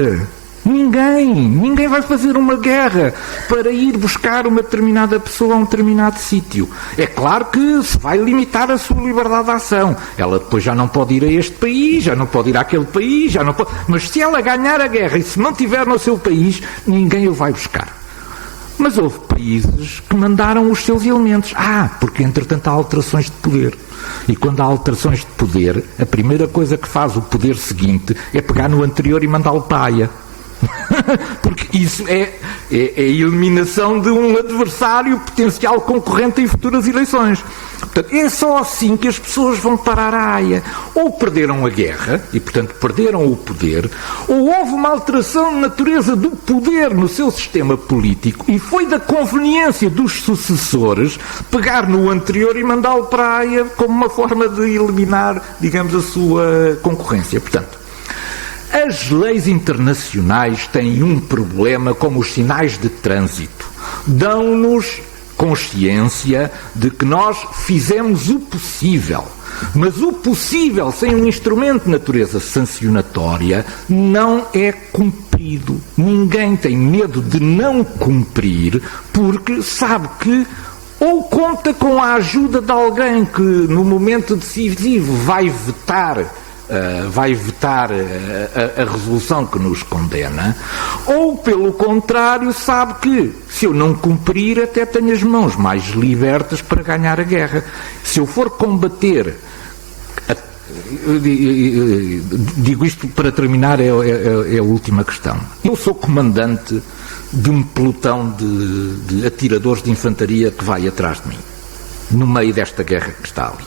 Ninguém vai fazer uma guerra para ir buscar uma determinada pessoa a um determinado sítio. É claro que se vai limitar a sua liberdade de ação. Ela depois já não pode ir a este país, já não pode ir àquele país, já não pode... Mas se ela ganhar a guerra e se não estiver no seu país, ninguém o vai buscar. Mas houve países que mandaram os seus elementos. Porque entretanto há alterações de poder. E quando há alterações de poder, a primeira coisa que faz o poder seguinte é pegar no anterior e mandá-lo para a Haia. Porque isso é a eliminação de um adversário potencial concorrente em futuras eleições. Portanto, é só assim que as pessoas vão parar à Haia. Ou perderam a guerra, e portanto perderam o poder, ou houve uma alteração de natureza do poder no seu sistema político e foi da conveniência dos sucessores pegar no anterior e mandá-lo para a Haia como uma forma de eliminar, digamos, a sua concorrência. Portanto, as leis internacionais têm um problema como os sinais de trânsito. Dão-nos consciência de que nós fizemos o possível. Mas o possível sem um instrumento de natureza sancionatória não é cumprido. Ninguém tem medo de não cumprir porque sabe que ou conta com a ajuda de alguém que no momento decisivo vai vetar a resolução que nos condena, ou pelo contrário sabe que se eu não cumprir até tenho as mãos mais libertas para ganhar a guerra. Se eu for combater, digo isto para terminar, é a última questão. Eu sou comandante de um pelotão de atiradores de infantaria que vai atrás de mim, no meio desta guerra que está ali.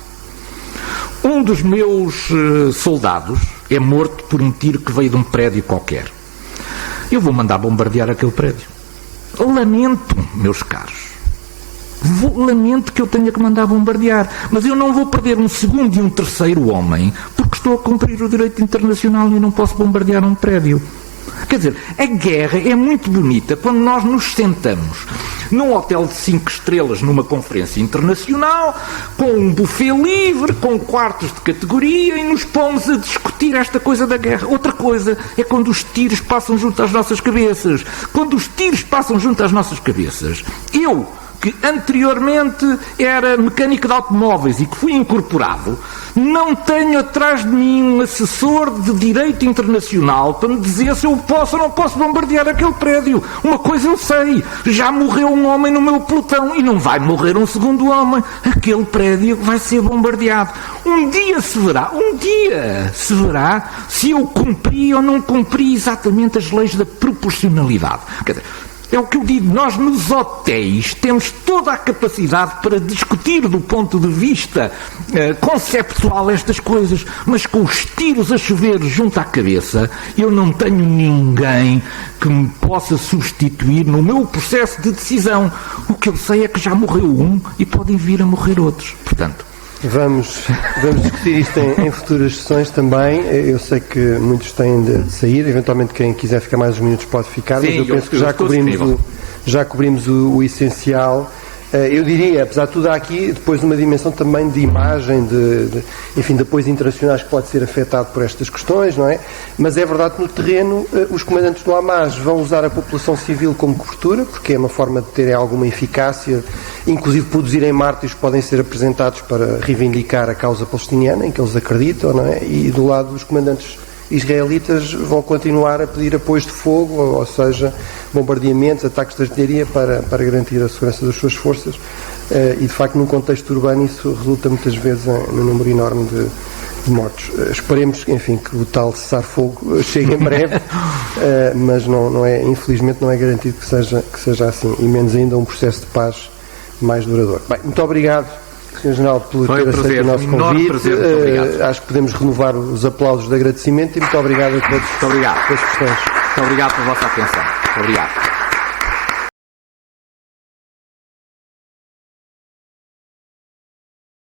um dos meus soldados é morto por um tiro que veio de um prédio qualquer. Eu vou mandar bombardear aquele prédio. Lamento, meus caros. Lamento que eu tenha que mandar bombardear, mas eu não vou perder um segundo e um terceiro homem porque estou a cumprir o direito internacional e não posso bombardear um prédio. Quer dizer, a guerra é muito bonita quando nós nos sentamos num hotel de 5 estrelas numa conferência internacional, com um buffet livre, com quartos de categoria, e nos pomos a discutir esta coisa da guerra. Outra coisa é quando os tiros passam junto às nossas cabeças. Quando os tiros passam junto às nossas cabeças, eu, que anteriormente era mecânico de automóveis e que fui incorporado, não tenho atrás de mim um assessor de direito internacional para me dizer se eu posso ou não posso bombardear aquele prédio. Uma coisa eu sei, já morreu um homem no meu pelotão e não vai morrer um segundo homem. Aquele prédio vai ser bombardeado. Um dia se verá se eu cumpri ou não cumpri exatamente as leis da proporcionalidade. Quer dizer, é o que eu digo, nós nos hotéis temos toda a capacidade para discutir do ponto de vista conceptual estas coisas, mas com os tiros a chover junto à cabeça, eu não tenho ninguém que me possa substituir no meu processo de decisão. O que eu sei é que já morreu um e podem vir a morrer outros. Portanto, Vamos discutir isto em futuras sessões também. Eu sei que muitos têm de sair, eventualmente quem quiser ficar mais uns minutos pode ficar, mas eu penso que já cobrimos o essencial. Eu diria, apesar de tudo, há aqui depois uma dimensão também de imagem, enfim, de apoios internacionais que pode ser afetado por estas questões, não é? Mas é verdade que no terreno os comandantes do Hamas vão usar a população civil como cobertura, porque é uma forma de terem alguma eficácia, inclusive produzirem mártires que podem ser apresentados para reivindicar a causa palestiniana, em que eles acreditam, não é? E do lado dos comandantes israelitas vão continuar a pedir apoios de fogo, ou seja, bombardeamentos, ataques de artilharia para garantir a segurança das suas forças, e de facto num contexto urbano isso resulta muitas vezes num número enorme de mortos. Esperemos, enfim, que o tal cessar-fogo chegue em breve, mas não é, infelizmente não é garantido que seja assim, e menos ainda um processo de paz mais duradouro. Bem, muito obrigado, Sr. General, por ter aceito o nosso convite. Acho que podemos renovar os aplausos de agradecimento e muito obrigado a todos pelas questões. Muito obrigado pela vossa atenção. Muito obrigado.